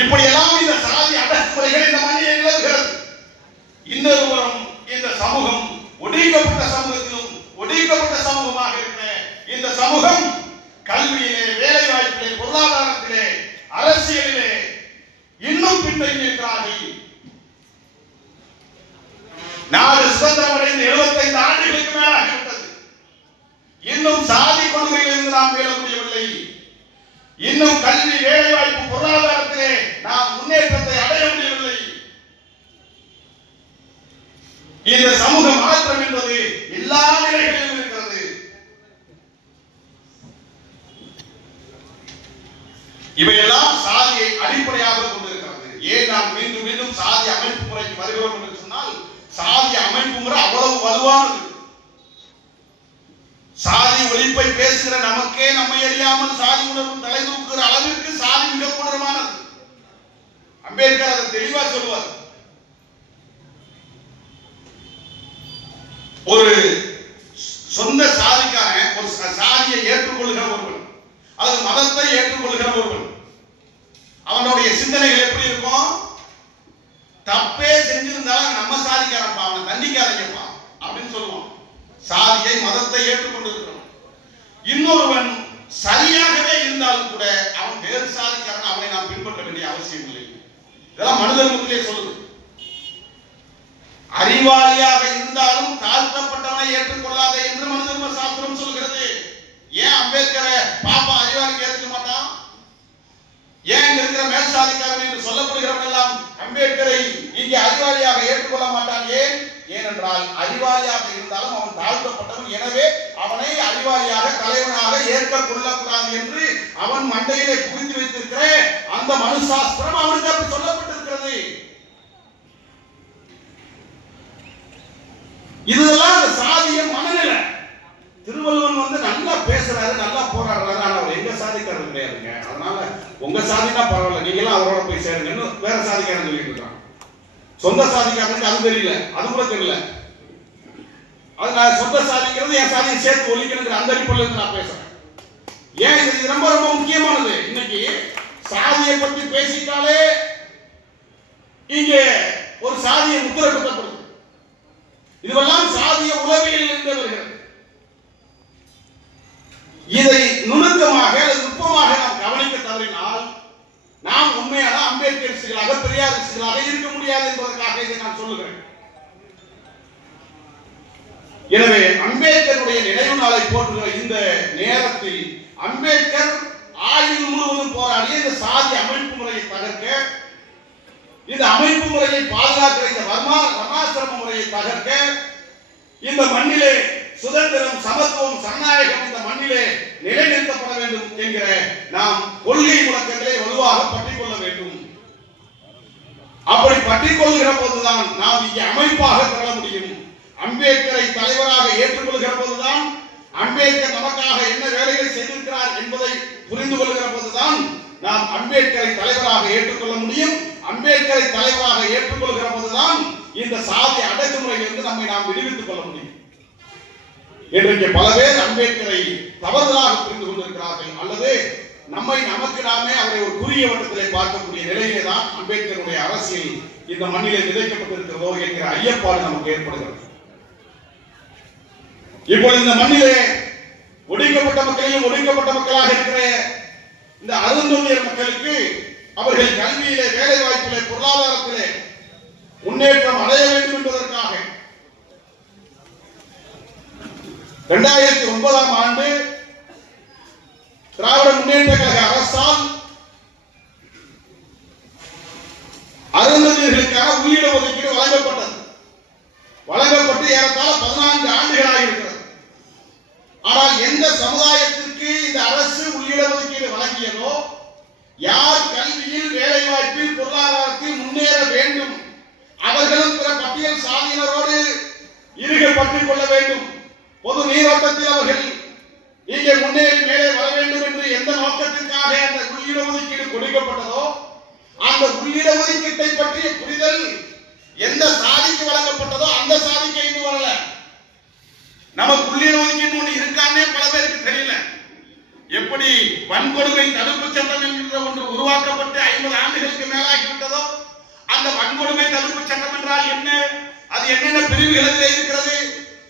இப்படியெல்லாம் இந்த சாதி அடக்குமுறைகள் இந்த மண்ணில் நிலவுகிறது. இன்னொரு புறம் இந்த சமூகம் ஒடுக்கப்பட்ட சமூகத்திலும் ஒடுக்கப்பட்ட சமூகமாக இருக்கிற இந்த சமூகம் கல்வியிலே, வேலை வாய்ப்பிலே, பொருளாதாரத்திலே, அரசியலிலே இன்னும் பின்தங்கி இருக்கிறார்கள். நாடு சுதந்திரம் அடைந்து 75 ஆண்டுகளுக்கு மேலாகிவிட்டது. இன்னும் சாதி கொடுமையிலிருந்து நாம் மீள முடியவில்லை. இன்னும் கல்வி, வேலை வாய்ப்பு, பொருளாதாரத்திலே நாம் முன்னேற்றத்தை அடைய முடியவில்லை. இந்த சமூக மாற்றம் என்பது எல்லா நிலைகளிலும் இருக்கிறது. இவையெல்லாம் சாதியை அடிப்படையாக கொண்டிருக்கிறது. ஏன் நாம் மீண்டும் மீண்டும் சாதி அமைப்பு முறைக்கு வருகிறோம் என்று சொன்னால், சாதி அமைப்பு முறை அவ்வளவு வலுவானது. சாதி ஒழிப்பை பேசுகிற நமக்கே நம்மை அறியாமல் சாதி உணர்வு தலை தூக்குகிற அளவிற்கு சாதி மிக கொடூரமானது. அம்பேத்கர் அதை தெளிவா சொல்வார். ஒரு சொந்த சாதிக்கான ஒரு சாதியை ஏற்றுக்கொள்கிற ஒருவன், அது மதத்தை ஏற்றுக்கொள்கிற ஒருவன், அவனுடைய சிந்தனைகள் எப்படி இருக்கும்? தப்பே செஞ்சிருந்தாலும் நம்ம சாதிக்காரப்பா, அவனை தண்டிக்காதீங்கப்பா அப்படின்னு சொல்லுவான். சாதியை, மதத்தை ஏற்றுக்கொண்டிருக்கிறோம். இன்னொருவன் சரியாகவே இருந்தாலும் கூட அவன் வேறு சாதிக்காரன், அவனை நாம் பின்பற்ற வேண்டிய அவசியம் இல்லை. இதெல்லாம் மனு தர்மத்திலே சொல்லுது. அறிவாளியாக இருந்தாலும் தாழ்த்தப்பட்டவனை ஏற்றுக்கொள்ளாத என்று மனு தர்ம சாஸ்திரம் சொல்கிறது. ஏன் அம்பேத்கரை பாப்பா அறிவாளிக்கு ஏற்க மாட்டான்? ஏன் இங்க இருக்கிற மேல் சாதிக்காரன் என்று சொல்லப்படுகிறவன் எல்லாம் அம்பேத்கரை இங்கே அறிவாளியாக ஏற்றுக்கொள்ள மாட்டான்? ஏன்? ஏனென்றால் அறிவாளியாக இருந்தாலும் அவன் தாழ்த்தப்பட்டவன், எனவே அவனை அறிவாளியாக, தலைவனாக ஏற்க கொள்ளக்கூடாது என்று அவன் மண்டையிலே புரிந்து வைத்திருக்கிற அந்த மனு சாஸ்திரம் அவனுக்கு அப்படி சொல்லப்பட்டிருக்கிறது. இதெல்லாம் அந்த சாதிய மனநிலை. திருவள்ளுவன் நல்லா பேசுறாரு, நல்லா போராடுறாரு, ஆனா அவர் எங்க சாதிக்காரர் கிடையாதுங்க. அதனால உங்க சாதினா பரவாயில்ல, நீங்களும் அவரோட போய் சேருங்கன்னு வேற சாதிக்காரன் சொல்லிட்டு இருக்கான். சொந்த சாதிக்காரனுக்கு அது தெரியல, அது கூட தெரியல. அது நான் சொந்த சாதிக்கிறது என் சாதியை சேர்த்து ஒழிக்கணுங்கிற அந்த அடிப்படையில் இருந்து நான் பேசுறேன். ஏன் இது ரொம்ப ரொம்ப முக்கியமானது. இன்னைக்கு சாதியை பற்றி பேசிட்டாலே இங்கே ஒரு சாதியை முத்திரை குத்தப்படுது. இதுவெல்லாம் சாதிய உளவியல் இருந்து வருகிறது. இதை நுணுக்கமாக நுட்பமாக நாம் கவனிக்க தவறினால் நாம் உண்மையான அம்பேத்கரிஸ்டுகளாக, பெரியாரிஸ்டுகளாக இருக்க முடியாது என்பதற்காக இதை நான் சொல்லுகிறேன். எனவே அம்பேத்கருடைய நினைவு நாளை போற்றுகிற இந்த நேரத்தில் அம்பேத்கர் ஆயுள் முழுவதும் போராடிய இந்த சாதி அமைப்பு முறையை தகர்க்க இந்த அமைப்பு முறையை பாதுகாக்கிற இந்த வர்ணாசிரம முறையை தகர்க்க இந்த மண்ணிலே சுதந்திரம், சமத்துவம், ஜனநாயகம் இந்த மண்ணிலே நிலைநிறுத்தப்பட வேண்டும் என்கிற நாம் கொள்கை முழக்கங்களை வலுவாக பற்றிக்கொள்ள வேண்டும். அப்படி பற்றிக்கொள்கிற போதுதான் நாம் இங்கே அமைப்பாக பெற முடியும். அம்பேத்கரை தலைவராக ஏற்றுக்கொள்கிற போதுதான், அம்பேத்கர் நமக்காக என்ன வேலைகளை செய்திருக்கிறார் என்பதை புரிந்து கொள்கிற போதுதான் நாம் அம்பேத்கரை தலைவராக ஏற்றுக்கொள்ள முடியும். அம்பேத்கரை தலைவராக ஏற்றுக்கொள்கிற போதுதான் இந்த சாதி அடக்குமுறையிலிருந்து நம்மை நாம் விடுவித்துக் கொள்ள முடியும். இன்றைக்கு பல பேர் அம்பேத்கரை தவறுதலாக புரிந்து கொண்டிருக்கிறார்கள், அல்லது நமக்கு நாமே அவரை ஒரு குறுகிய வட்டத்திலே பார்க்கக்கூடிய நிலையிலே தான் அம்பேத்கருடைய அரசியல் இந்த மண்ணிலே விதைக்கப்பட்டிருக்கிறதோ என்கிற ஐயப்பாடு நமக்கு ஏற்படுகிறது. இப்போ இந்த மண்ணிலே ஒடுக்கப்பட்ட மக்களையும் ஒடுக்கப்பட்ட மக்களாக இருக்கிற இந்த அருந்ததியர் மக்களுக்கு அவர்கள் கல்வியிலே, வேலை வாய்ப்பிலே, பொருளாதாரத்திலே முன்னேற்றம் அடைய வேண்டும் என்பதற்காக 2009ஆம் ஆண்டு திராவிட முன்னேற்ற கழக அரசால் அருந்ததியர்களுக்கான உள்ளிட ஒதுக்கீடு வழங்கப்பட்டது. வழங்கப்பட்டு ஏறத்தாழ 14 ஆண்டுகளாக இருக்கிறது. ஆனால் எந்த சமுதாயத்திற்கு இந்த அரசு உள்ளிட ஒதுக்கீடு வழங்கியதோ, யார் கல்வியில், வேலை வாய்ப்பில், பொருளாதாரத்தில் முன்னேற வேண்டும், அவர்களும் பிற பட்டியல் சாதியினரோடு இருக பற்றிக் கொள்ள வேண்டும், பொது நீரோட்டத்தில் அவர்கள் இங்கே முன்னேறி மேலே வர வேண்டும் என்று எந்த நோக்கத்திற்காக அந்த உள்ளிட ஒதுக்கீடு கொடுக்கப்பட்டதோ, அந்த உள்ளிட ஒதுக்கீட்டை பற்றிய புரிதல் எந்த சாதிக்கு வழங்கப்பட்டதோ அந்த சாதிக்கு இன்னும் வரல. நமக்கு உள்ளிட ஒதுக்கீடு ஒன்று இருக்கானே பல பேருக்கு தெரியல. எப்படி வன்கொடுமை தடுப்பு சட்டம் என்கிற ஒன்று உருவாக்கப்பட்டு 50 ஆண்டுகளுக்கு மேலாகிவிட்டதோ, அந்த வன்கொடுமை தடுப்பு சட்டம் என்றால் என்ன, அது என்னென்ன பிரிவுகளிலே இருக்கிறது,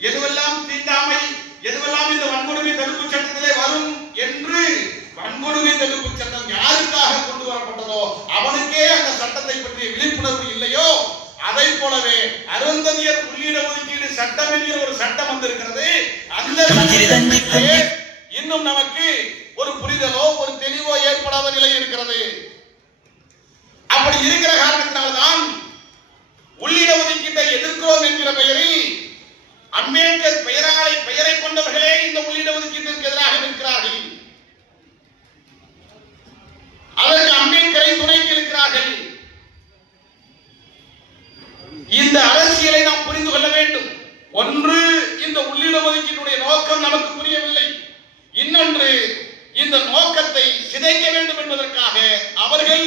எதுவெல்லாம் தீண்டாமை, எதுவெல்லாம் இந்த வன்கொடுமை தடுப்பு சட்டத்திலே வரும் என்று வன்கொடுமை தடுப்பு சட்டம் யாருக்காக கொண்டு வரப்பட்டதோ அவனுக்கே அந்த சட்டத்தை பற்றிய விழிப்புணர்வு இல்லையோ, அதை போலவே அருந்ததியர் உள்ளிட ஒதுக்கீடு சட்டம் என்கிற ஒரு சட்டம் வந்திருக்கிறது. அந்த சட்டத்திலே இன்னும் நமக்கு ஒரு புரிதலோ ஒரு தெளிவோ ஏற்படாத நிலை இருக்கிறது. அப்படி இருக்கிற காரணத்தினால்தான் உள்ளிட ஒதுக்கீட்டை எதிர்க்கிறோம் என்கிற பெயரில் அம்பேத்கர் பெயரை கொண்டவர்களே இந்த உள்ளிட ஒதுக்கீட்டிற்கு எதிராக நிற்கிறார்கள். அதற்கு அம்பேத்கரை துணைக்கு இருக்கிறார்கள். இந்த அரசியலை நாம் புரிந்து கொள்ள வேண்டும். ஒன்று, இந்த உள்ளிட ஒதுக்கீட்டுடைய நோக்கம் நமக்கு புரியவில்லை. இன்னொன்று, இந்த நோக்கத்தை சிதைக்க வேண்டும் என்பதற்காக அவர்கள்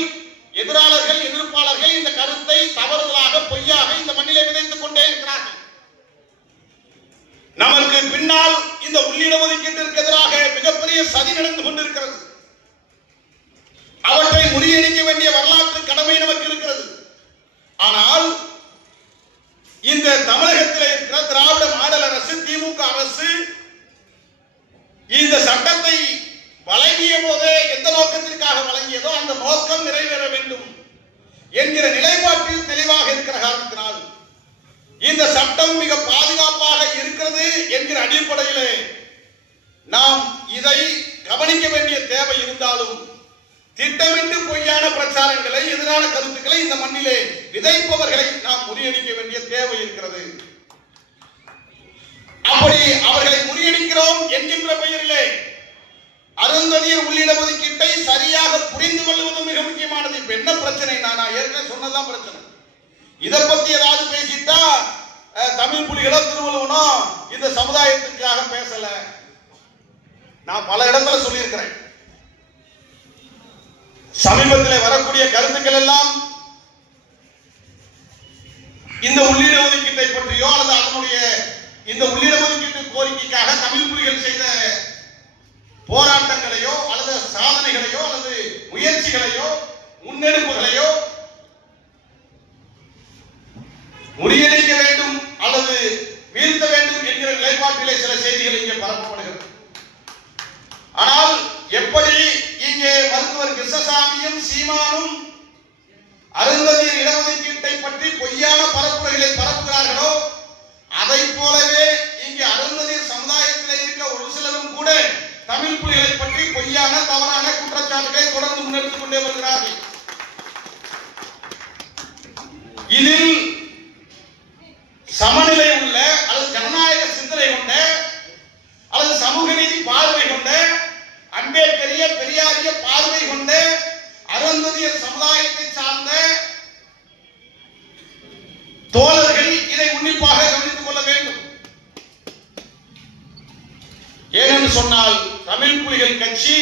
எதிராளர்கள், எதிர்ப்பாளர்கள் இந்த கருத்தை தவறுதலாக, பொய்யாக இந்த மண்ணிலே விதைத்துக் கொண்டே இருக்கிறார்கள். நமக்கு பின்னால் இந்த உள்ளிட ஒதுக்கீட்டிற்கு எதிராக மிகப்பெரிய சதி நடந்து கொண்டிருக்கிறது. அவற்றை முறியடிக்க வேண்டிய வரலாற்று கடமை நமக்கு இருக்கிறது. ஆனால் இந்த தமிழகத்தில் இருக்கிற திராவிட மாடல் அரசு, திமுக அரசு இந்த சட்டத்தை வழங்கிய போதே எந்த நோக்கத்திற்காக வழங்கியதோ அந்த நோக்கம் நிறைவேற வேண்டும் என்கிற நிலைப்பாட்டில் தெளிவாக இருக்கிற காரணத்தினால் இந்த சட்டம் மிக பாதுகாப்பாக இருக்கிறது என்கிற அடிப்படையிலே நாம் இதை கவனிக்க வேண்டிய தேவை இருந்தாலும், திட்டமிட்டு பொய்யான பிரச்சாரங்களை, எதிரான கருத்துக்களை இந்த மண்ணிலே விதைப்பவர்களை நாம் முறியடிக்க வேண்டிய தேவை இருக்கிறது. அப்படி அவர்களை முறியடிக்கிறோம் என்கின்ற பெயரிலே அருந்ததியர் உள்ளிட ஒதுக்கீட்டை சரியாக புரிந்து கொள்வது மிக முக்கியமானது. இப்ப என்ன பிரச்சனை, நான் ஏற்கனவே சொன்னதான் பிரச்சனை. இதை பத்தி ஏதாவது பேசிட்டா தமிழ் புலிகளோ திருவள்ளுவனோ இந்த சமுதாயத்துக்காக பேசல. நான் பல இடத்துல சொல்லியிருக்கிறேன். சமீபத்தில் வரக்கூடிய கருத்துக்கள் எல்லாம் இந்த உள்ளிட ஒதுக்கீட்டை பற்றியோ அல்லது அதனுடைய இந்த உள்ளிட ஒதுக்கீட்டு கோரிக்கைக்காக தமிழ் புலிகள் செய்த போராட்டங்களையோ அல்லது சாதனைகளையோ அல்லது முயற்சிகளையோ முன்னெடுப்புகளையோ முறியடிக்க வேண்டும் அல்லது வீழ்த்த வேண்டும் என்கிற நிலைப்பாட்டிலே சில செய்திகள் இங்கே பரப்பப்படுகிறது. ஆனால் எப்படி இங்கே மருத்துவர் கிருஷ்ணசாமியும் சீமானும் அருந்ததியர் இடஒதுக்கீட்டை பற்றி பொய்யான பரப்புரைகளை பரப்புகிறார்களோ, அதை போலவே இங்கே அருந்ததியர் சமுதாயத்தில் இருக்க ஒரு சிலரும் கூட தமிழ் புலிகளை பற்றி பொய்யான தவறான குற்றச்சாட்டுகளை தொடர்ந்து முன்னெடுத்துக் கொண்டே வருகிறார்கள். இதில் சமநிலை உள்ள அல்லது ஜனநாயக சிந்தனை கொண்ட அல்லது சமூக நீதி பார்வை கொண்ட அம்பேத்கரிய பெரியாரிய பார்வை கொண்ட அருந்ததியர் சமுதாயத்தை சார்ந்த தோழர்கள் இதை உன்னிப்பாக கவனித்துக் கொள்ள வேண்டும். ஏனென்று சொன்னால் தமிழ் புலிகள் கட்சி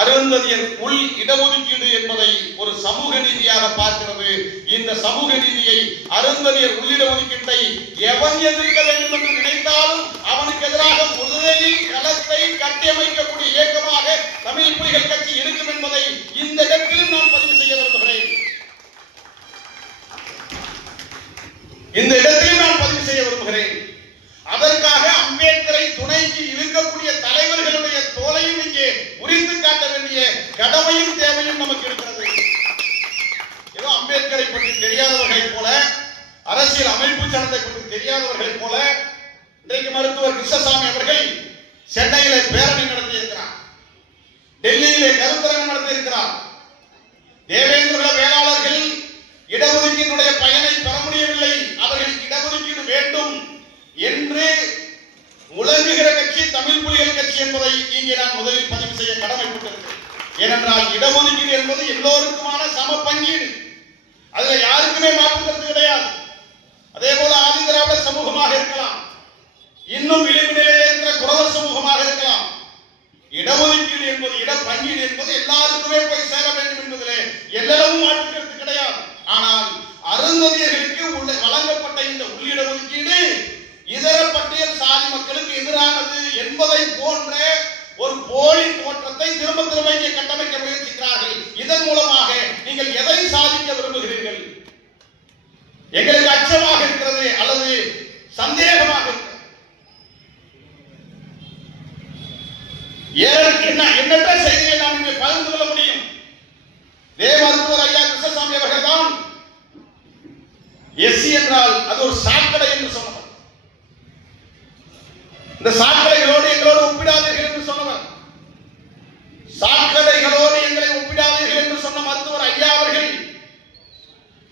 அருந்ததியர் உள் இடஒதுக்கீடு என்பதை ஒரு சமூக நீதியாக பார்க்கிறது. இந்த சமூக நீதியை அருந்ததியர் உள்ளிடஒதுக்கீட்டை எவன் எதிர்க்க வேண்டும் என்று நினைத்தாலும் அவனுக்கு எதிராக முதலில் களத்தை கட்டியமைக்கக்கூடிய இயக்கமாக தமிழ் புலிகள் கட்சி இருக்கும் என்பதை இந்த இடத்தில் நான் பதிவு செய்ய விரும்புகிறேன். இந்த இடத்தில் நான் பதிவு செய்ய விரும்புகிறேன். அதற்காக அம்பேத்கரை துணைக்கு இருக்கக்கூடிய தலைவர்களுடைய தோலையும் இங்கே உரித்து காட்ட வேண்டிய கடமையும் தேவையும் நமக்கு இருக்கிறது. ஏதோ அம்பேத்கரை பற்றி தெரியாதவர்களைப் போல, அரசியல் அமைப்பு சட்டத்தை பற்றி தெரியாதவர்களைப் போல இன்றைக்கு மருத்துவர் கிருஷ்ணசாமி அவர்கள் சென்னையில பேரணி நடத்தி இருக்கிறார், டெல்லியிலே கருத்தரங்கம் நடத்தி இருக்கிறார். தேவேந்திர வேளாளர்கள் இடஒதுக்கீட்டுடைய பயனை பெற முடியவில்லை, அவர்களுக்கு இடஒதுக்கீடு வேண்டும் என்று முழங்குகிற கட்சி தமிழ் புலிகள் கட்சி என்பதை இங்கே நான் முதலில் பதிவு செய்ய கடமைப்பட்டிருக்கிறேன். ஏனென்றால் இடஒதுக்கீடு என்பது எல்லோருக்குமான சம பங்கீடு, அதுல யாருக்குமே மாற்று கருத்து கிடையாது. அதே போல ஆதி திராவிட சமூகமாக இருக்கலாம், இன்னும் விளிம்பு நிலையில் இருக்கிற குறவர் சமூகமாக இருக்கலாம். இடஒதுக்கீடு என்பது இட பங்கீடு என்பது எல்லாருக்குமே போய் சேர வேண்டும் என்பதிலே எல்லளவும் மாற்று கருத்து கிடையாது. ஆனால் அருந்ததியர்களுக்கு வழங்கப்பட்ட இந்த உள்ளிட ஒதுக்கீடு இதர பட்டியல் சாதி மக்களுக்கு எதிரானது என்பதை போன்ற ஒரு போலி தோற்றத்தை திரும்ப திரும்ப இங்கே கட்டமைக்க முயற்சிக்கிறார்கள். இதன் மூலமாக நீங்கள் எதை சாதிக்க விரும்புகிறீர்கள்? எங்களுக்கு அச்சமாக இருக்கிறது அல்லது சந்தேகமாக இருக்கிறது. எண்ணற்ற செய்திகளை நாம் இங்கே பகிர்ந்து கொள்ள முடியும். மருத்துவர் ஐயா கிருஷ்ணசாமி அவர்கள் தான் எஸ்சி என்றால் அது ஒரு சாக்கடை என்று சொன்னவர். இந்த சாக்கடைகளோடு எங்களோடு ஒப்பிடாதீர்கள் என்று சொன்னவர், சாக்கடைகளோடு எங்களை ஒப்பிடாதீர்கள் என்று சொன்ன மருத்துவர் ஐயா அவர்கள்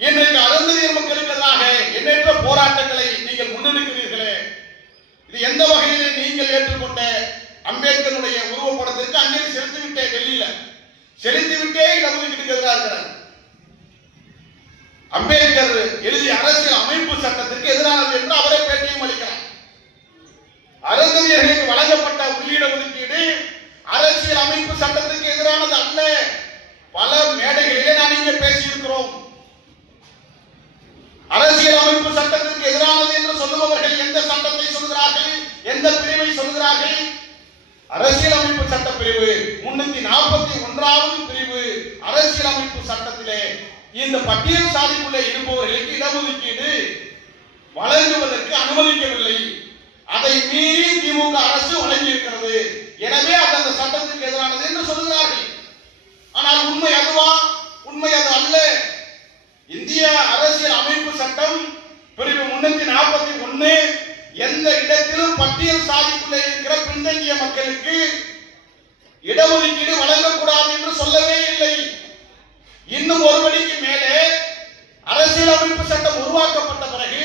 இன்றைக்கு அருந்ததியர் மக்களுக்கு எதிராக எண்ணற்ற போராட்டங்களை நீங்கள் முன்னெடுக்கிறீர்களே, இது எந்த வகையிலே நீங்கள் ஏற்றுக்கொண்ட அம்பேத்கருடைய உருவப்படத்திற்கு அஞ்சலி செலுத்திவிட்டே டெல்லியில செலுத்திவிட்டே இடஒதுக்கீட்டுக்கு எதிராக இருக்கிறார். அம்பேத்கர் எழுதிய அரசியல் அமைப்பு சட்டத்திற்கு எதிரானது என்று அவரே பேட்டியும் அளிக்கிறார். அருந்ததியர்களுக்கு வழங்கப்பட்ட உள்ளிட ஒதுக்கீடு அரசியல் அமைப்பு சட்டத்திற்கு எதிரானது அல்ல. பல மேடைகளிலே நான் இங்கே பேசியிருக்கிறோம். அரசியல் அமைப்பு சட்டத்திற்கு எதிரானது என்று சொல்லுபவர்கள் எந்த சட்டத்தை சொல்கிறார்கள், எந்த பிரிவை சொல்கிறார்கள்? அரசியல் அமைப்பு சட்ட பிரிவு 341வது பிரிவு அரசியல் அமைப்பு சட்டத்திலே இந்த பட்டியல் சாதிக்குள்ளே இருப்பவர்களுக்கு இடஒதுக்கீடு வழங்குவதற்கு அனுமதிக்கவில்லை. அதை மீறி திமுக அரசு வழங்கி இருக்கிறது. எனவே அது அந்த சட்டத்திற்கு எதிரானது என்று சொல்கிறார்கள். ஆனால் உண்மை அதுவா? உண்மை அது அல்ல. இந்திய அரசியல் அமைப்பு சட்டம் பிரிவு 341 எந்த இடத்திலும் பட்டியல் சாதிக்குள்ளே இருக்கிற பின்தங்கிய மக்களுக்கு இடஒதுக்கீடு வழங்கக்கூடாது என்று சொல்லவே இல்லை. இன்னும் ஒருபடிக்கு மேலே அரசியலமைப்பு சட்டம் உருவாக்கப்பட்ட பிறகு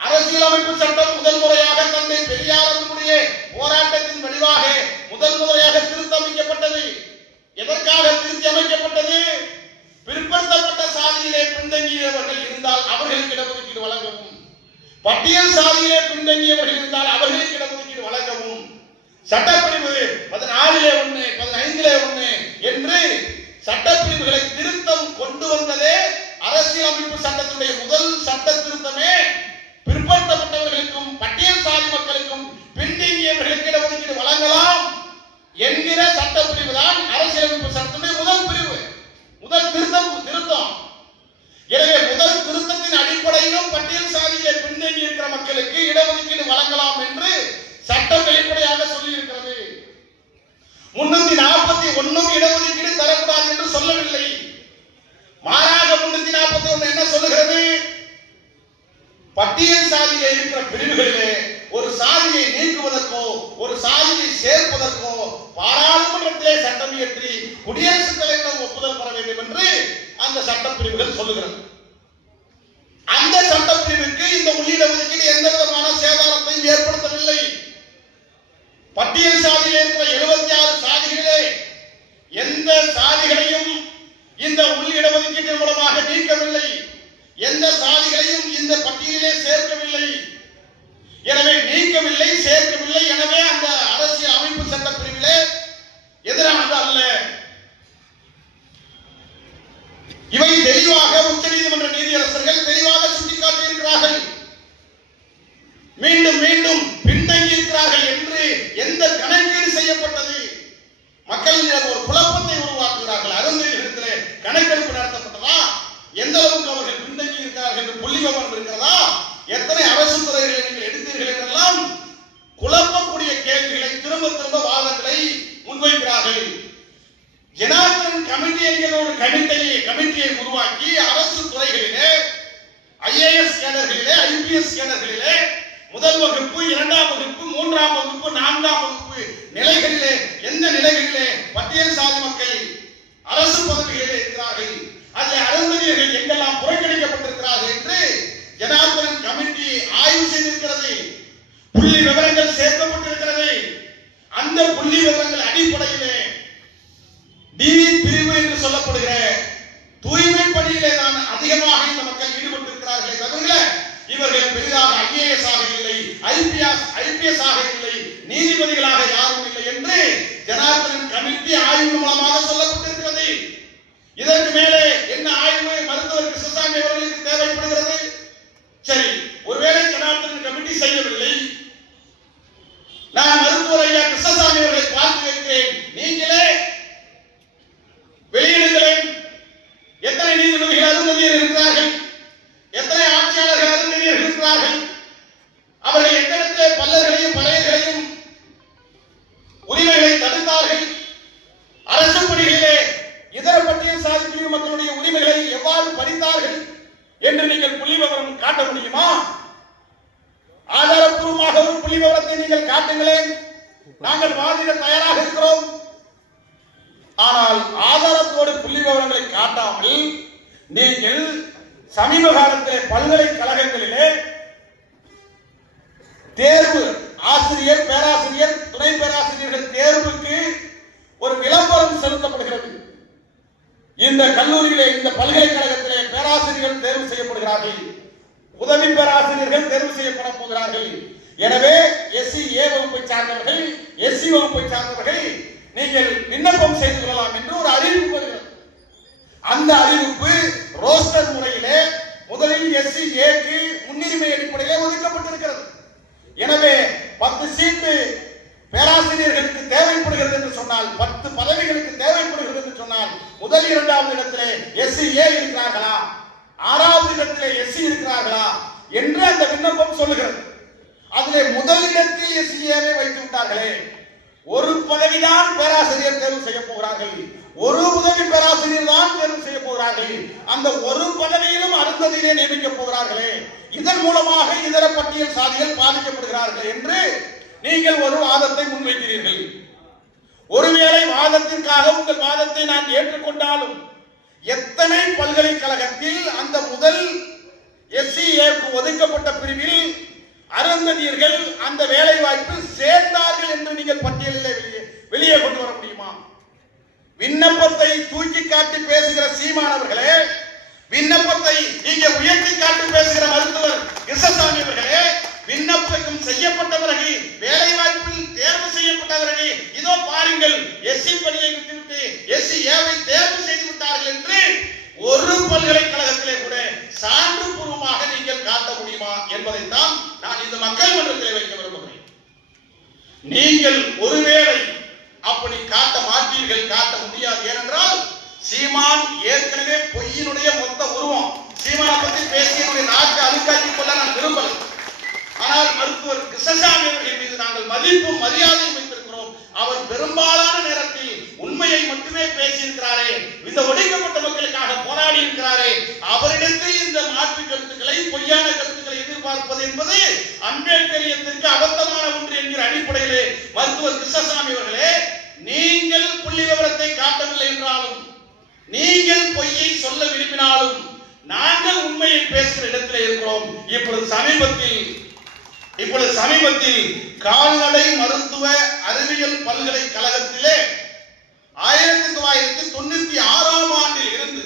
அரசியலமைப்பு சட்டம் முதல் முறையாக தந்தை பெரியாருடைய போராட்டத்தின் வடிவாக முதல் முறையாக திருத்தமைக்கப்பட்டது. எதற்காக திருத்தி அமைக்கப்பட்டது? பிற்படுத்தப்பட்ட சாதியிலே பின்தங்கியவர்கள் இருந்தால் அவர்களுக்கு இடஒதுக்கீடு வழங்கவும், பட்டியல் சாதியிலே பின்தங்கியவர்கள் இருந்தால் அவர்களுக்கு இடஒதுக்கீடு வழங்கவும், சட்டப்பிரிவு 14 1 15 1 என்று சட்டப்பிரிவுகளை திருத்தம் கொண்டு வந்ததே அரசியலமைப்பு சட்டத்தினுடைய முதல் சட்ட திருத்தமே. பிற்படுத்தப்பட்டவர்களுக்கும் பட்டியல் சாதி மக்களுக்கும் பின்தங்கியவர்களுக்கு இடஒதுக்கீடு வழங்கலாம் என்கிற சட்டப்பிரிவு தான் அரசியலமைப்பு சட்டத்தினுடைய முதல் பிரிவு, முதல் திருத்தம். எனவே முதல் திருத்தத்தின் அடிப்படையிலும் பட்டியல் சாதியை பின்தங்கி இருக்கிற மக்களுக்கு இடஒதுக்கீடு வழங்கலாம் என்று சட்டம் வெளிப்படையாக சொல்லி இருக்கிறது. 341 இடஒதுக்கீடு தரக்கூடாது என்று சொல்லவில்லை. மாறாக 341 என்ன சொல்லுகிறது? பட்டியல் சாதியிலே இருக்கிற பிரிவுகளிலே ஒரு சாதியை நீக்குவதற்கோ ஒரு சாதியை சேர்ப்பதற்கோ பாராளுமன்றத்திலே சட்டம் இயற்றி குடியரசுத் தலைவரிடம் ஒப்புதல் பெற வேண்டும் என்று அந்த சட்டப்பிரிவுகள் சொல்லுகிறது. அந்த சட்டப்பிரிவுக்கு இந்த உள்ளிட ஒதுக்கீடு எந்த விதமான சேதாரத்தையும் ஏற்படுத்தவில்லை. பட்டியல் சாதியில் இருக்கிற 76 சாதிகளே எந்த சாதிகளையும் இந்த உள்ளிட ஒதுக்கீட்டின் மூலமாக நீக்கவில்லை, எந்த சாதிகளையும் இந்த பட்டியலிலே சேர்க்கவில்லை. எனவே நீக்கவில்லை, சேர்க்கவில்லை. எனவே அந்த அரசியல் அமைப்பு சட்ட பிரிவிலே எதிரானது அல்ல. இவை தெளிவாக உச்சநீதிமன்ற நீதியரசர்கள் தெளிவாக சுட்டிக்காட்டியிருக்கிறார்கள். மீண்டும் மீண்டும் பின்தங்கி இருக்கிறார்கள் என்று எந்த கணக்கீடு செய்யப்பட்டது? மக்களிடம் ஒரு குழப்பத்தை உருவாக்குகிறார்கள். அருந்ததிகளிடத்திலே கணக்கெடுப்பு நடத்தப்பட்டதா? எந்த அளவுக்கு அவர்கள் பின்தங்கி இருக்கிறார்கள் என்று புள்ளி விவரம் இருக்கிறதா? எத்தனை அரசு துறைகளை நீங்கள் எடுத்தீர்கள் என்றெல்லாம் குழப்பக்கூடிய கேள்விகளை திரும்ப திரும்ப வாதங்களை முன்வைக்கிறார்கள். ஜனார்தன் கமிட்டி என்கிற ஒரு கமிட்டியை உருவாக்கி அரசு துறைகளிலே IAS கேடர்களிலே IPS கேடர்களிலே முதல் வகுப்பு, இரண்டாம் வகுப்பு, மூன்றாம் வகுப்பு, நான்காம் வகுப்பு நிலைகளிலே எந்த நிலைகளிலே பட்டியல் சாதி மக்கள் அரசு பதவிகளிலே இருக்கிறார்கள், அதில் அருந்ததியர்கள் எங்கெல்லாம் புறக்கணிக்கப்பட்டிருக்கிறார்கள் என்று ஜனார்தன் கமிட்டி ஆய்வு செய்திருக்கிறது. புள்ளி விவரங்கள் சேர்க்கப்பட்டிருக்கிறது. அந்த புள்ளி விவரங்கள் அடிப்படையிலே டி பிரிவு என்று சொல்லப்படுகிற தூய்மை பணியிலே தான் அதிகமாக இந்த மக்கள் ஈடுபட்டிருக்கிறார்களே தவிர இவர்கள் பெரிதாக IAS ஆக இல்லை, IPS ஆக இல்லை, நீதிபதிகளாக யாரும் இல்லை என்று ஜனார்தன் கமிட்டி ஆய்வு மூலமாக சொல்லப்பட்டிருக்கிறது. இதற்கு மேலே என்ன ஆய்வு மருத்துவர் கிருஷ்ணசாமி அவர்களுக்கு தேவைப்படுகிறது? சரி, ஒருவேளை ஜனார்தன் கமிட்டி செய்யவில்லை, நான் மருத்துவர் ஐயா கிருஷ்ணசாமி அவர்களை பார்த்து கேட்கிறேன், நீங்களே வெளியிடுங்களேன். எத்தனை நீதிபதிகள் அருந்ததியர் இருக்கிறார்கள், எத்தனை ஆட்சியாளர்கள் அருந்ததியர் இருக்கிறார்கள், அவர்கள் எத்தனை பல்லர்களையும் பழையர்களையும் உரிமைகளை தடுத்தார்கள், அரசு பணிகளிலே இதர பட்டியல் சாதி பிரிவு மக்களுடைய உரிமைகளை எவ்வாறு பறித்தார்கள் என்று நீங்கள் புள்ளி விவரம் காட்ட முடியுமா? ஆதாரப்பூர்வமாக ஒரு புள்ளி விவரத்தை நீங்கள் காட்டுங்களேன், நாங்கள் வாதிட தயாராக இருக்கிறோம். ஆனால் ஆதாரத்தோடு புள்ளி விவரங்களை காட்டாமல் நீங்கள் சமீப காலத்திலே பல்கலைக்கழகங்களிலே தேர்வு ஆசிரியர், பேராசிரியர், துணை பேராசிரியர்கள் தேர்வுக்கு ஒரு விளம்பரம் செலுத்தப்படுகிறது. இந்த கல்லூரியிலே, இந்த பல்கலைக்கழகத்திலே பேராசிரியர்கள் தேர்வு செய்யப்படுகிறார்கள், உதவி பேராசிரியர்கள் தேர்வு செய்யப்பட போகிறார்கள். எனவே SCA வகுப்பை சார்ந்தவர்கள், SC வகுப்பை சார்ந்தவர்கள் நீங்கள் விண்ணப்பம் செய்து கொள்ளலாம் என்று ஒரு அறிவிப்பு வருகிறது. அந்த அறிவிப்பு ரோஸ்டர் முறையிலே முதலில் SCAக்கு முன்னுரிமை அடிப்படையில் ஒதுக்கப்பட்டிருக்கிறது. எனவே 10 சீட்டு பேராசிரியர்களுக்கு தேவைப்படுகிறது என்று சொன்னால், 10 பதவிகளுக்கு தேவைப்படுகிறது என்று சொன்னால், முதல் 2வது இடத்திலே SCA இருக்கிறார்களா, 6வது இடத்திலே SC இருக்கிறார்களா என்று அந்த விண்ணப்பம் சொல்லுகிறது. அதிலே முதல் இடத்தில் SCAவை வைத்து விட்டார்களே, ஒரு பதவிதான் பேராசிரியர் தேர்வு செய்ய போகிறார்கள், ஒரு உதவி பேராசிரியர் தான் தேர்வு செய்ய போகிறார்கள், அந்த ஒரு பதவியிலும் அருந்ததியிலே நியமிக்க போகிறார்களே, இதன் மூலமாக இதர பட்டியல் சாதிகள் பாதிக்கப்படுகிறார்கள் என்று நீங்கள் ஒரு வாதத்தை முன்வைக்கிறீர்கள். ஒருவேளை வாதத்திற்காக உங்கள் வாதத்தை நான் ஏற்றுக்கொண்டாலும் எத்தனை பல்கலைக்கழகத்தில் அந்த முதல் SCAக்கு ஒதுக்கப்பட்ட பிரிவில் அருந்ததியர்கள் அந்த வேலை வாய்ப்பில் சேர்ந்தார்கள் என்று நீங்கள் பட்டியலிலே வெளியே கொண்டு வர முடியுமா? விண்ணப்பத்தை தூக்கி காட்டி பேசுகிற சீமானவர்களே, விண்ணப்பத்தை இங்கே உயர்த்தி காட்டி பேசுகிற மருத்துவர் கிருஷ்ணசாமி அவர்களே, விண்ணப்பம் செய்யப்பட்ட பிறகு வேலை வாய்ப்பில் தேர்வு செய்யப்பட்ட பிறகு இதோ பாருங்கள் SC பணியை விட்டுவிட்டு SCAவை தேர்வு செய்து விட்டார்கள் என்று ஒரு பல்கலைக்கழகத்திலே கூட சான்று பூர்வமாக நீங்கள் காட்ட முடியுமா என்பதைத்தான் நான் இந்த மக்கள் மன்றத்தில் வைக்க விரும்புகிறேன். நீங்கள் ஒருவேளை அப்படி காட்ட மாட்டீர்கள், காட்ட முடியாது. ஏனென்றால் சீமான் ஏற்கனவே பொய்யினுடைய மொத்த உருவம். சீமானை பற்றி பேசிய நாட்டை அழுக்காக்கிக் கொள்ள நான் விரும்பலை. ஆனால் மருத்துவர் கிருஷ்ணசாமி அவர்கள் மீது நாங்கள் மதிப்பும் மரியாதையும் வைத்திருக்கிறோம். அவர் பெரும்பாலான நேரத்தில் உண்மையை மட்டுமே பேசியிருக்கிறாரே, இந்த ஒடுக்கப்பட்ட மக்களுக்காக போராடி இருக்கிறாரே, அவரிடத்தில் இந்த மாற்று கருத்துக்களை, பொய்யான கருத்துக்களை எதிர்பார்ப்பது என்பது அம்பேத்கரியத்திற்கு அபத்தமான ஒன்று என்கிற அடிப்படையிலே மருத்துவர் கிருஷ்ணசாமி அவர்களே, நீங்கள் புள்ளி விவரத்தை காட்டவில்லை என்றாலும், நீங்கள் பொய்யை சொல்ல விரும்பினாலும், நாங்கள் உண்மையை பேசுகிற இடத்திலே இடத்திலே இருக்கிறோம். இப்பொழுது சமீபத்தில் கால்நடை மருத்துவ அறிவியல் பல்கலைக்கழகத்திலே 1996ஆம் ஆண்டில் இருந்து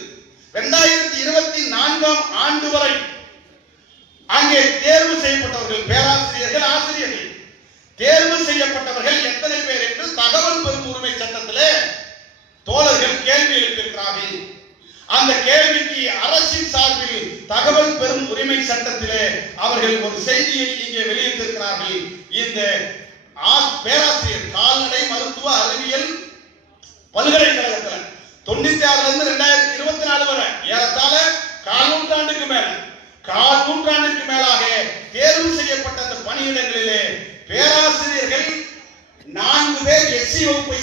2024ஆம் ஆண்டு வரை அங்கே தேர்வு செய்யப்பட்டவர்கள், பேராசிரியர்கள், ஆசிரியர்கள் தேர்வு செய்யப்பட்டவர்கள் எத்தனை பேர் என்று தகவல் பெறும் உரிமை சட்டத்திலே தோழர்கள் கேள்வி எழுப்பியிருக்கிறார்கள். அந்த கேள்விக்கு அரசின் சார்பில் தகவல் பெறும் உரிமை சட்டத்திலே அவர்கள் ஒரு செய்தியை இங்கே வெளியிட்டிருக்கிறார்கள். இந்த பேராசிரியர் கால்நடை மருத்துவ அறிவியல் பல்கலைக்கழகத்தில் 96 இருந்து 2024 வரை ஏறத்தாழ கால் நூற்றாண்டுக்கு மேலாக தேர்வு செய்யப்பட்ட அந்த பணியிடங்களிலே பேராசிரியர்கள் 4 பேர் எஸ்சி வகுப்பை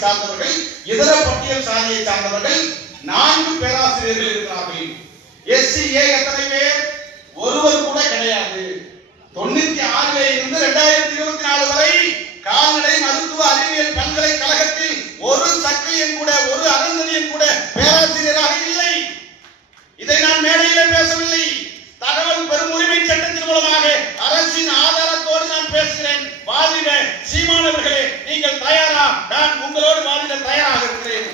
சார்ந்தவர்கள், இதர பட்டியல் சாதியை சார்ந்தவர்கள் 4 பேராசிரியர்கள் இருக்கிறார்கள். எஸ்சிஏ எத்தனை பேர்? ஒருவர் கூட கிடையாது. 96 இருந்து 2024 வரை கால்நடை மருத்துவ அறிவியல் பல்கலைக்கழகத்தில் ஒரு சக்தியும் கூட, ஒரு அருந்ததியும் கூட பேராசிரியராக இல்லை. இதை நான் மேடையிலே பேசவில்லை. தகவல் பெறும் உரிமை சட்டத்தின் மூலமாக அரசின் ஆதாரத்தோடு நான் பேசுகிறேன். வாதிட சீமானவர்களே, நீங்கள் தயாரா? நான் உங்களோடு வாதிட தயாராக இருக்கிறேன்.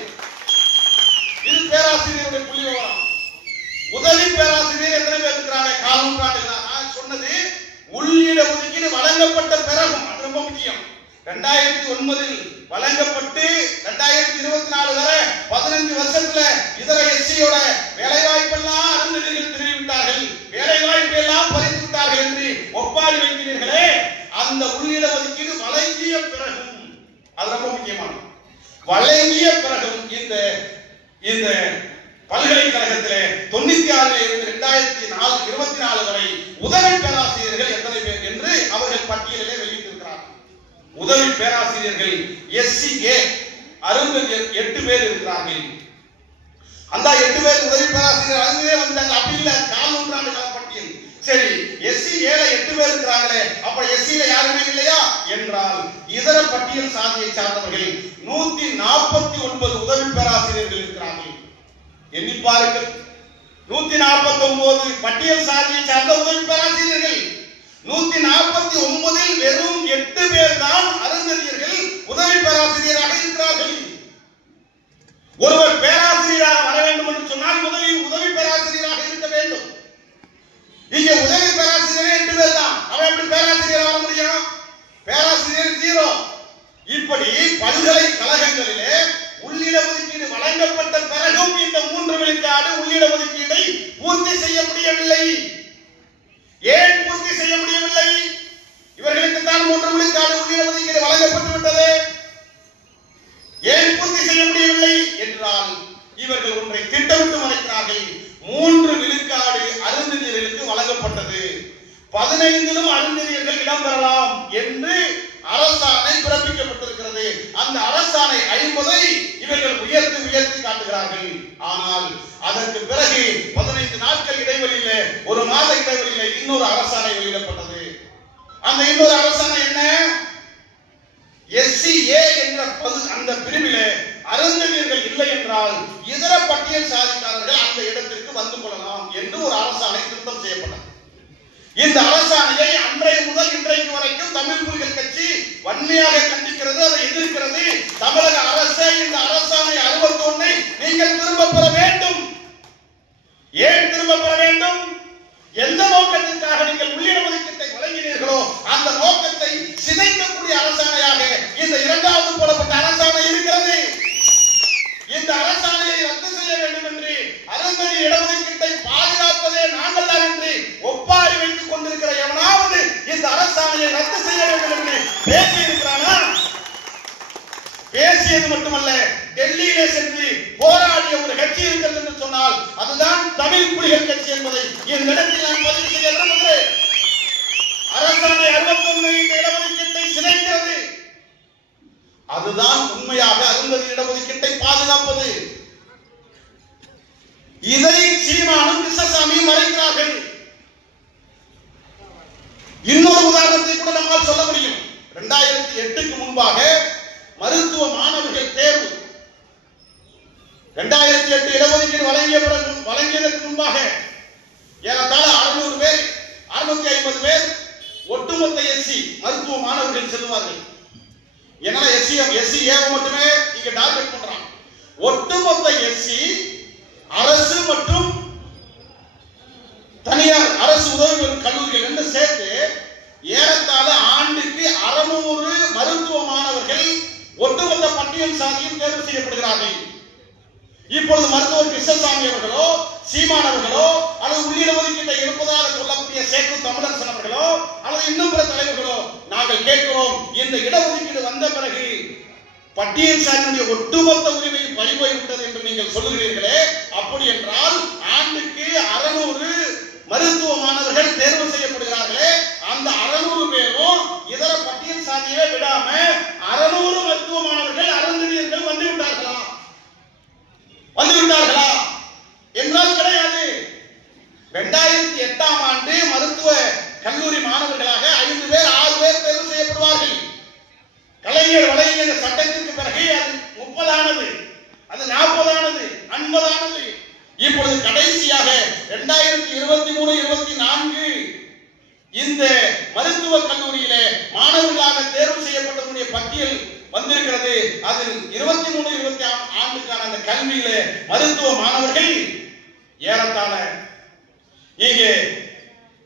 இது பேராசிரியருடைய புள்ளி விவரம். உதவி பேராசிரியர் எத்தனை பேர் இருக்கிறாங்க? கால் நூற்றாண்டு. நான் சொன்னது உள்ளிட ஒதுக்கீடு வழங்கப்பட்ட பிறகும், அது ரொம்ப முக்கியம். 2009 வழங்கப்பட்டு 2024 வரை 15 வருஷத்துல இதர எஸ்சியோட வேலை வாய்ப்பெல்லாம் அருந்ததிகள் தெரிவித்தார்கள், வேலை வாய்ப்பு எல்லாம் பறித்து விட்டார்கள் என்று ஒப்பாரி வைக்கிறீர்களே, அந்த உள்ளிட ஒதுக்கீடு வழங்கிய பிறகும், அது ரொம்ப முக்கியமானது, வழங்கிய பிறகும் இந்த பல்கலைக்கழகத்திலே 96 இருந்து 2024 வரை உதவி பேராசிரியர்கள் எத்தனை பேர் என்று அவர்கள் பட்டியலிலே வெளியிட்டிருக்கிறார்கள். உதவி பேராசிரியர்கள் எஸ்சிஏ அருந்ததியர் 8 பேர் இருக்கிறார்கள். அந்த 8 பேர் உதவி பேராசிரியர் அதுவே வந்தாங்க. அப்படி இல்ல, கால் நூற்றாண்டு கால பட்டியல். சரி, எஸ்சிஏல 8 பேர் இருக்கிறாங்களே, அப்ப எஸ்சில யாருமே இல்லையா என்றால் இதர பட்டியல் சாதியை சார்ந்தவர்கள் 149 உதவி பேராசிரியர்கள் இருக்கிறார்கள். எண்ணி பாருங்கள், 149 பட்டியல் சாதியை சார்ந்த உதவி பேராசிரியர்கள். 149 வெறும் 8 பேர் தான் அருந்ததியர்கள் உதவி பேராசிரியராக இருக்கிறார்கள். ஒருவர் பேராசிரியராக வர வேண்டும் என்று சொன்னால் முதலில் உதவி பேராசிரியராக இருக்க வேண்டும். இங்கே உதவி பேராசிரியரே 8 பேர் தான். அவன் எப்படி பேராசிரியர் வர முடியும்? பேராசிரியர் 0. இப்படி பல்கலைக்கழகங்களிலே உள்ளிட ஒதுக்கீடு வழங்கப்பட்ட பிறகும் இந்த 3 விழுக்காடு உள்ளிட ஒதுக்கீடை பூர்த்தி செய்ய முடியவில்லை. ஏன் பூர்த்தி செய்ய முடியவில்லை? இவர்களுக்கு தான் 3 விழுக்காடு உள்ளிட ஒதுக்கீடு வழங்கப்பட்டு விட்டது. ஏன் பூர்த்தி செய்ய முடியவில்லை என்றால் இவர்கள் ஒன்றை திட்டமிட்டு மறைக்கிறார்கள். 3 விழுக்காடு அருந்ததியர்களுக்கு வழங்கப்பட்டது, 15லும் அருந்ததியர்கள் இடம்பெறலாம் என்று அரசாணை பிறப்பிக்கப்பட்டிருக்கிறது. அந்த அரசாணை 50 இவர்கள் உயர்த்தி காட்டுகிறார்கள். ஆனால் அதற்கு பிறகு 15 நாட்கள் இடைவெளியிலே, ஒரு மாத இடைவெளியிலே இன்னொரு அரசாணை வெளியிடப்பட்டது. அந்த இன்னொரு அரசாணை என்ன? எஸ்சிஏ என்ற அந்த பிரிவிலே அருந்ததியர்கள் இல்லை என்றால் இதர பட்டியல் சாதிக்காரர்கள் அந்த இடத்திற்கு வந்து கொள்ளலாம் என்று ஒரு அரசாணை திருத்தம் செய்யப்பட்டது. இந்த அரசாணையை அன்றைய முதல் இன்றைக்கு வரைக்கும் தமிழ் புலிகள் கட்சி வன்மையாக கண்டிக்கிறது, அதை எதிர்க்கிறது. தமிழக அரசு இந்த அரசாணை 61 நீங்கள் திரும்ப பெற வேண்டும். ஏன் திரும்ப பெற வேண்டும்? எந்த நோக்கத்திற்காக நீங்கள் உள்ளிட ஒதுக்கீட்டை வழங்கினீர்களோ அந்த நோக்கத்தை சிதைக்கக்கூடிய அரசாணையாக இந்த 2வது போடப்பட்ட அரசாணை இருக்கிறது. இந்த அரசாணையை ரத்து செய்ய வேண்டும் என்று, அருந்ததி இடஒதுக்கீட்டை பாதுகாப்பதே நாங்கள் தான் என்று ஒப்பாரி வைத்துக் கொண்டிருக்கிற எவனாவது இந்த அரசாணையை ரத்து செய்ய வேண்டும் என்று பேசி இருக்கிறானா? பேசியது மட்டுமல்ல, டெல்லியிலே சென்று போராடிய ஒரு கட்சி இருக்கிறது என்று சொன்னால் அதுதான் தமிழ் புலிகள் கட்சி என்பதை இந்த இடத்தில் நான் பதிவு செய்ய விரும்புகிறேன். அரசாணை 61 இந்த இடஒதுக்கீட்டை சிதைக்கிறது. அதுதான் உண்மையாக அருந்ததி இடஒதுக்கீட்டை பாதுகாப்பது. இதை சீமானும் கிருஷ்ணசாமியும் மறைக்கிறார்கள். இன்னொரு உதாரணத்தை கூட நம்மால் சொல்ல முடியும். 2008க்கு முன்பாக மருத்துவ மாணவர்கள் தேர்வு, 2008 இடஒதுக்கீடு வழங்கியதற்கு முன்பாக SC மட்டுமே இங்க டார்கெட் பண்றாங்க. ஒட்டுமொத்த SC அரசு மற்றும் தனியார் அரசு உதவி பெறும் கல்லூரிகள் என்று சேர்த்து ஏறத்தாழ ஆண்டுக்கு 600 மருத்துவ மாணவர்கள் ஒட்டுமொத்த பட்டியல் சாதியும் தேர்வு செய்யப்படுகிறார்கள். இப்பொழுது மருத்துவர் கிருஷ்ணசாமி அவர்களோ சீமான் அவர்களோ அல்லது உள்ளிட ஒதுக்கீட்டை இருப்பதாக சொல்லக்கூடிய சேக்கு தமிழரசன் அவர்களோ அல்லது இன்னும் பிற தலைவர்களோ நாங்கள் கேட்கிறோம், இந்த இடஒதுக்கீடு வந்த பிறகு பட்டியல் சாதியினுடைய ஒட்டுமொத்த உரிமை பறிபோய்விட்டது என்று நீங்கள் சொல்லுகிறீர்களே, அப்படி என்றால் ஆண்டுக்கு 600 மருத்துவ மாணவர்கள் தேர்வு செய்யப்படுகிறார்களே, அந்த 600 பேரும் இதர பட்டியல் சாதியவே விடாம 600 மருத்துவ மாணவர்கள் அருந்ததியர்கள் வந்து விட்டார்களா என்றால் கிடையாது. 2008ஆம் ஆண்டு மருத்துவ கல்லூரி மாணவர்களாக 5 பேர் 6 பேர் தேர்வு செய்யப்படுவார்கள். கலைஞர் வழங்கிய சட்டத்திற்கு பிறகு அது 30 ஆனது, அது 40 ஆனது, 50 ஆனது. இப்பொழுது கடைசியாக 2023-24 இந்த மருத்துவ கல்லூரியிலே மாணவர்களாக தேர்வு செய்யப்பட்டவருடைய பட்டியல் வந்திருக்கிறது. அதில் 23-24 ஆண்டுக்கான அந்த கல்வியிலே மருத்துவ மாணவர்கள் ஏறத்தாழ இங்கே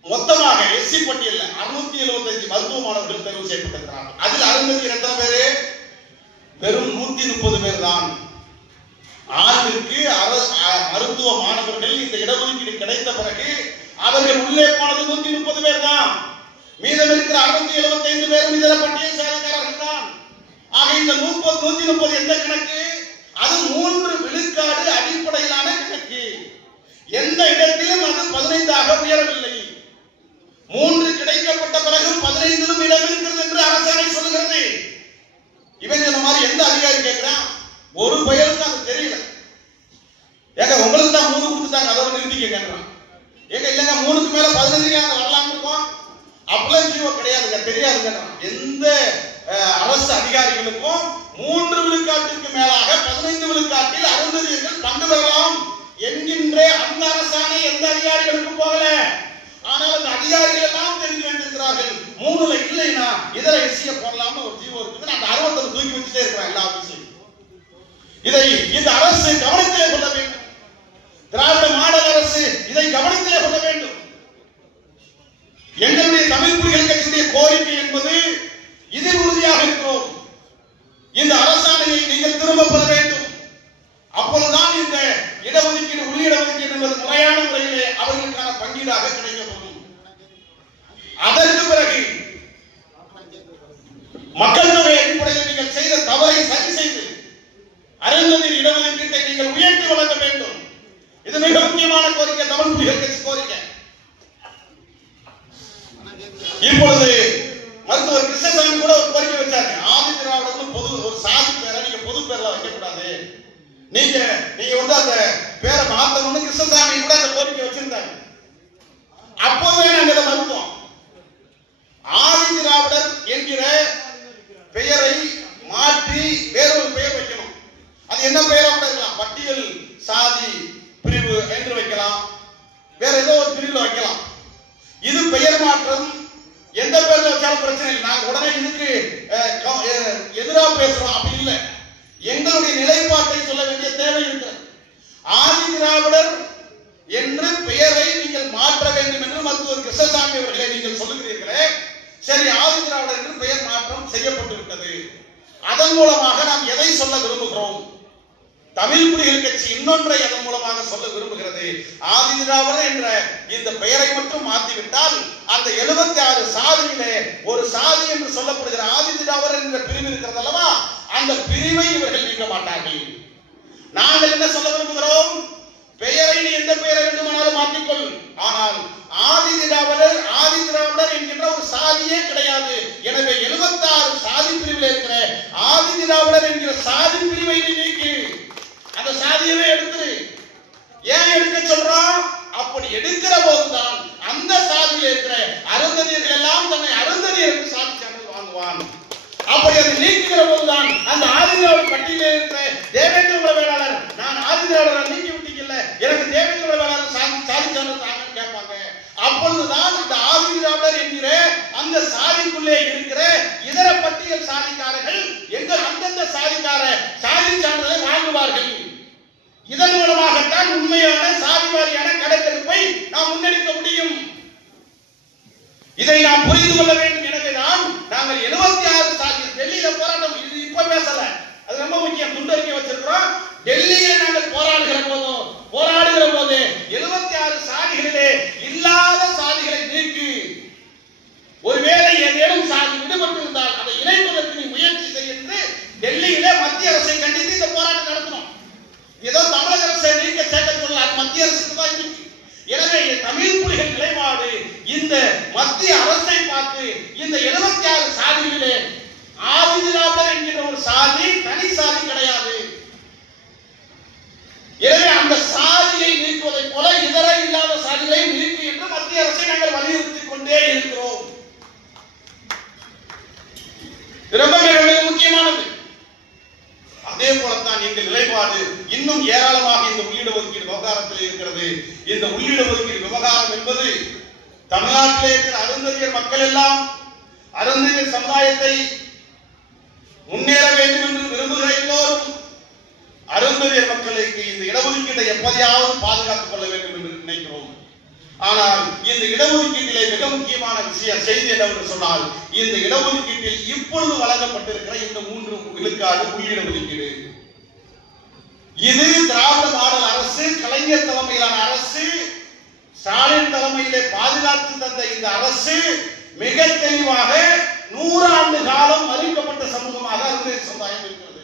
மொத்தமாக SC பட்டியலில் 675 மருத்துவ மாணவர்கள் தேர்வு செய்யப்பட்டிருக்கிறார்கள். அதில் அருந்ததியர் எத்தனை பேரு? வெறும் 130 பேர் தான். ஆண்டுக்கு மருத்துவ மாணவர்கள் இந்த இடஒதுக்கீடு கிடைத்த பிறகு அவர்கள் உள்ளே போனது 130 பேர் தான். மீதம் இருக்கிற 675 பேரும் இதர பட்டியல் சாதிக்காரர்கள் தான். ஆக இந்த 130 எந்த கணக்கு? அது 3 விழுக்காடு அடிப்படையிலான கணக்கு. எந்த இடத்திலும் அது 15ஆக உயரவில்லை. 3 கிடைக்கப்பட்ட பிறகு 15லும் இடம் இருக்கிறது என்று அரசாணை சொல்லுகிறது. இவன் சொன்ன மாதிரி எந்த அதிகாரி கேட்கிறான்? ஒரு பயலுக்கு அது தெரியல. ஏங்க உங்களுக்கு தான் 3 கொடுத்துட்டாங்க, அதோட நிறுத்திக்க கேட்கிறான். ஏங்க இல்லைங்க 3க்கு மேல 15 வரலாம் இருக்கும், அப்பெல்லாம் ஜீவோ கிடையாதுங்க, தெரியாதுங்க. எந்த அரசு அதிகாரிகளுக்கும் 3 விழுக்காட்டிற்கு மேலாக 15 விழுக்காட்டில் அருந்ததியர்கள் பங்கு பெறலாம் என்கின்ற அந்த அரசாணை எந்த அதிகாரிகளுக்கும் போகல. ஆனால் அந்த அதிகாரிகள் எல்லாம் தெரிந்து வைத்திருக்கிறார்கள். 3ல இல்லைன்னா இதர SC போடலாம்னு ஒரு ஜீவோ இருக்குது. அந்த 60 தூக்கி வச்சுட்டே இருக்கிறாங்க எல்லா ஆபீஸையும். இதை இந்த அரசு கவனத்திலே கொள்ள வேண்டும். திராவிட மாடல் அரசு இதை கவனத்திலே கொள்ள வேண்டும். எங்களுடைய தமிழ் புலிகள் கட்சியுடைய கோரிக்கை என்பது இதில் உறுதியாக இருக்கிறோம். இந்த அரசாணையை நீங்கள் திரும்ப பெற வேண்டும். அப்பொழுதுதான் இந்த இடஒதுக்கீடு உள்ளிடஒதுக்கீடு என்பது முறையான முறையிலே அவர்களுக்கான பங்கீடாக கிடைக்கப்படும். அதற்கு பிறகு மக்கள் தொகை அடிப்படையில் நீங்கள் செய்த தவறை சரி செய்து அருந்ததியர் இடஒதுக்கீட்டை நீங்கள் உயர்த்தி வழங்க வேண்டும். இது மிக முக்கியமான கோரிக்கை, தமிழ் புலிகள் கட்சி கோரிக்கை. இப்பொழுது மருத்துவர் கிருஷ்ணசாமி கூட ஒரு கோரிக்கை வச்சாங்க. ஆதி திராவிடர்கள் ஒரு சாதி பேரை நீங்க பொது பேர்ல வைக்க கூடாது, நீங்க வந்து அந்த பேரை மாத்தணும்னு கிருஷ்ணசாமி கூட அந்த கோரிக்கை வச்சிருந்தாங்க. அப்போவே நாங்க இதை மறுத்தோம். ஆதி திராவிடர் என்கிற பெயரை மாற்றி வேறொரு பெயர் வைக்கணும். அது என்ன பெயரா கூட இருக்கலாம், பட்டியல் சாதி பிரிவு என்று வைக்கலாம், வேற ஏதோ ஒரு பிரிவில் வைக்கலாம். இது பெயர் மாற்றம் எந்த பேர்ல வச்சாலும் பிரச்சனை இல்லை. நாங்க உடனே இதுக்கு எதிராக பேசுறோம் அப்படி இல்லை. எங்களுடைய நிலைப்பாட்டை சொல்ல வேண்டிய தேவை இருக்கிறது. ஆதி திராவிடர் என்று பெயரை நீங்கள் மாற்ற வேண்டும் என்று மருத்துவர் கிருஷ்ணசாமி அவர்களை நீங்கள் சொல்லுகிறீர்களே, சரி, ஆதி திராவிடர் என்று பெயர் மாற்றம் செய்யப்பட்டிருக்கிறது. அதன் மூலமாக நாம் எதை சொல்ல விரும்புகிறோம்? தமிழ் புலிகள் கட்சி இன்னொன்றை அதன் மூலமாக சொல்ல விரும்புகிறது. ஆதி திராவிடர் என்ற இந்த பெயரை மட்டும் மாற்றிவிட்டால் அந்த 76 சாதியிலே ஒரு சாதி என்று சொல்லப்படுகிற ஆதி திராவிடர் என்ற பிரிவு இருக்கிறது அல்லவா, அந்த பிரிவை இவர்கள் நீக்க மாட்டார்கள். நாங்கள் என்ன சொல்ல விரும்புகிறோம்? பெயரை நீ எந்த பெயரை வேண்டுமானாலும் மாற்றிக்கொள், ஆனால் ஆதி திராவிடர் என்கின்ற ஒரு சாதியே கிடையாது. எனவே 76 சாதி பிரிவில் இருக்கிற ஆதி திராவிடர் என்கிற சாதி பிரிவை நீக்கி அந்த சாதியவே எடுத்துரு. ஏன் எடுக்க சொல்றோம்? அப்படி எடுக்கிற போதுதான் அந்த சாதியில் இருக்கிற அருந்ததியர்கள் எல்லாம் தன்னை அருந்ததியர் என்று சாதி சான்றிதழ் வாங்குவான். அப்படி அதை நீக்குகிற போதுதான் அந்த ஆதிதிராவிடர் பட்டியலில் இருக்கிற தேவேந்திர குல வேளாளர், நான் ஆதிதிராவிடர் நீக்கி விட்டீங்கல்ல, எனக்கு தேவேந்திர குல வேளாளர் சாதி சான்றிதழ் தாங்கன்னு கேட்பாங்க. அப்பொழுதுதான் இந்த ஆதிதிராவிடர் என்கிற அந்த சாதிக்குள்ளே இருக்கிற இதர பட்டியல் சாதிக்காரர்கள் எங்கள் அந்தந்த நாம் முன்னெடுக்க முடியும். இதை நாம் புரிந்து கொள்ள வேண்டும். எனவே நாங்கள் 76 சாதி டெல்லியில போராட்டம், இது இப்ப பேசல, அது ரொம்ப முக்கியம். துண்டறிக்கை வச்சிருக்கிறோம். டெல்லியில நாங்கள் போராடுகிற போது 76 சாதிகளிலே இல்லாத சாதிகளை நீக்கி, ஒருவேளை ஏதேனும் சாதி விடுபட்டு இருந்தால் அதை இணைப்பதற்கு நீ முயற்சி செய்து டெல்லியிலே மத்திய அரசை கண்டித்து இந்த போராட்டம் நடத்தணும். ஏதோ தமிழக அரசை நீக்க சேர்க்க சொல்ல, அது மத்திய அரசுக்கு தான் இருக்கு. எனவே தமிழ் புலிகள் நிலைப்பாடு இந்த மத்திய அரசை பார்த்து இந்த 76 சாதிகளிலே ஆதிதிராவிடர் என்கிற ஒரு சாதி தனி சாதி கிடையாது. எனவே அந்த சாதியை நீக்குவதை போல இதர இல்லாத சாதிகளை நீக்கு என்று மத்திய அரசை நாங்கள் வலியுறுத்திக் கொண்டே இருக்கிறோம். ரொம்ப மிக முக்கியமானது. அதே போலத்தான் எங்கள் நிலைப்பாடு இன்னும் ஏராளமாக இந்த உள்ளிட ஒதுக்கீடு விவகாரத்தில் இருக்கிறது. இந்த உள்ளிட ஒதுக்கீடு விவகாரம் என்பது தமிழ்நாட்டிலே இருக்கிற அருந்ததியர் மக்கள் எல்லாம் அருந்ததியர் சமுதாயத்தை முன்னேற வேண்டும் என்று விரும்புகிற எல்லோரும் அருந்ததியர் மக்களுக்கு இந்த இடஒதுக்கீட்டை எப்போதையாவது பாதுகாத்துக் கொள்ள வேண்டும் என்று நினைக்கிறோம். ஆனால் இந்த இடஒதுக்கீட்டிலே மிக முக்கியமான செய்தி என்னவென்று சொன்னால், இந்த இடஒதுக்கீட்டில் இப்பொழுது வழங்கப்பட்டிருக்கிற இந்த 3 விழுக்காடு உள்ளிட ஒதுக்கீடு, இது திராவிட மாடல் அரசு, கலைஞர் தலைமையிலான அரசு, ஸ்டாலின் தலைமையிலே பாதுகாத்து தந்த இந்த அரசு மிக தெளிவாக 100 ஆண்டு காலம் மறுக்கப்பட்ட சமூகமாக அருந்ததியர் சமுதாயம் இருக்கிறது.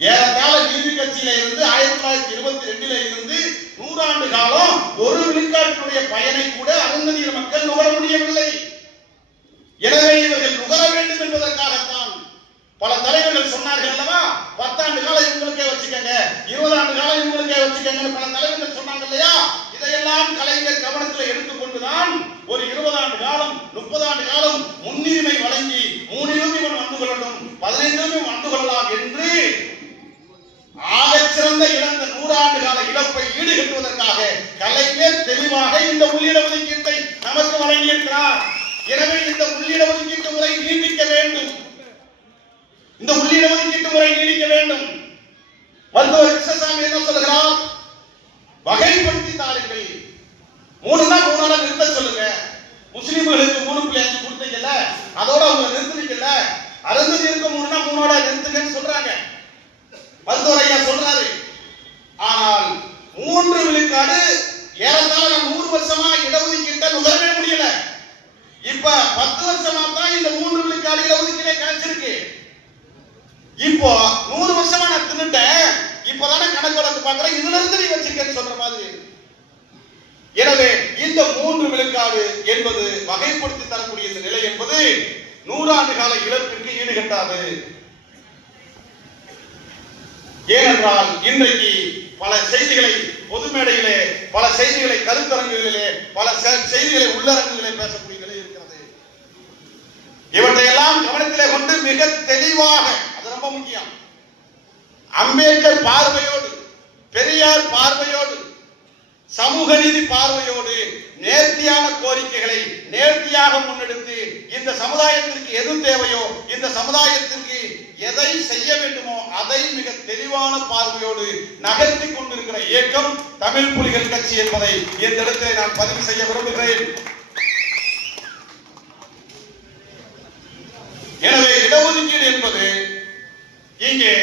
ஏறத்தாழ நீதி கட்சியில இருந்து 1922 இருந்து 100 ஆண்டு காலம் ஒரு விழுக்காட்டினுடைய பயனை கூட அருந்ததியர் மக்கள் நுகர முடியவில்லை. எனவே இவர்கள் நுகர வேண்டும் என்பதற்காகத்தான் பல தலைவர்கள் சொன்னார்கள் அல்லவா, 10 ஆண்டு காலம் இவங்களுக்கே வச்சுக்கங்க, 20 ஆண்டு காலம் இவங்களுக்கே வச்சுக்கங்க, பல தலைவர்கள் சொன்னாங்க இல்லையா. இதையெல்லாம் கலைஞர் கவனத்தில் எடுத்துக்கொண்டுதான் ஒரு 20 ஆண்டு காலம் 30 ஆண்டு காலம் முன்னுரிமை வழங்கி 3 இவன் வந்து கொள்ளணும், 15 வந்து கொள்ளலாம் என்று ஆகச்சிறந்த இழந்த 100 ஆண்டு கால இழப்பை ஈடுகட்டுவதற்காக கலைஞர் தெளிவாக இந்த உள்ளிட ஒதுக்கீட்டை நமக்கு வழங்கியிருக்கிறார். எனவே இந்த உள்ளிட ஒதுக்கீட்டு முறை நீடிக்க வேண்டும். இந்த உள்ளிட ஒதுக்கீட்டு முறை நீடிக்க வேண்டும். மருத்துவர் கிருஷ்ணசாமி என்ன சொல்கிறார்? வகைப்படுத்தி தாருங்கள். 3னா 3 நிறுத்த சொல்லுங்க. முஸ்லிம்களுக்கு 3.5 கொடுத்தீங்கல்ல, அதோட அவங்க நிறுத்துறீங்கல்ல, அருந்ததியருக்கு 3னா 3 நிறுத்துங்கன்னு சொல்றாங்க. மருத்துவர் ஐயா சொல்றாரு. ஆனால் 3 விழுக்காடு ஏறத்தாழ 100 வருஷமா இடஒதுக்கீட்டை நுகரவே முடியல. இப்ப 10 வருஷமா தான் இந்த 3 விழுக்காடு இடஒதுக்கீடே கிடைச்சிருக்கு. இப்போ 100 வருஷமா நான் தின்னுட்டேன், இப்பதானே கணக்கு வழக்கு பார்க்கிறேன், இதுல இருந்து நீ வச்சுக்கன்னு சொல்ற மாதிரி. எனவே இந்த 3 விழுக்காடு என்பது வகைப்படுத்தி தரக்கூடிய இந்த நிலை என்பது 100 ஆண்டு கால இழப்பிற்கு ஈடுகட்டாது. ஏனென்றால் இன்றைக்கு பல செய்திகளை பொது மேடையிலே, பல செய்திகளை கருத்தரங்குகளிலே, பல செய்திகளை உள்ளரங்குகளிலே பேசக்கூடிய நிலை இருக்கிறது. இவற்றையெல்லாம் கவனத்திலே கொண்டு மிக தெளிவாக, அது ரொம்ப முக்கியம், அம்பேத்கர் பார்வையோடு, பெரியார் பார்வையோடு, சமூக நீதி பார்வையோடு நேர்த்தியான கோரிக்கைகளை நேர்த்தியாக முன்னெடுத்து இந்த சமுதாயத்திற்கு எது தேவையோ, இந்த சமுதாயத்திற்கு எதை செய்ய வேண்டுமோ அதை மிக தெளிவான பார்வையோடு நகர்த்தி கொண்டிருக்கிற இயக்கம் தமிழ் புலிகள் கட்சி என்பதை இந்த இடத்திலே நான் பதிவு செய்ய விரும்புகிறேன். எனவே இடஒதுக்கீடு என்பது இங்கே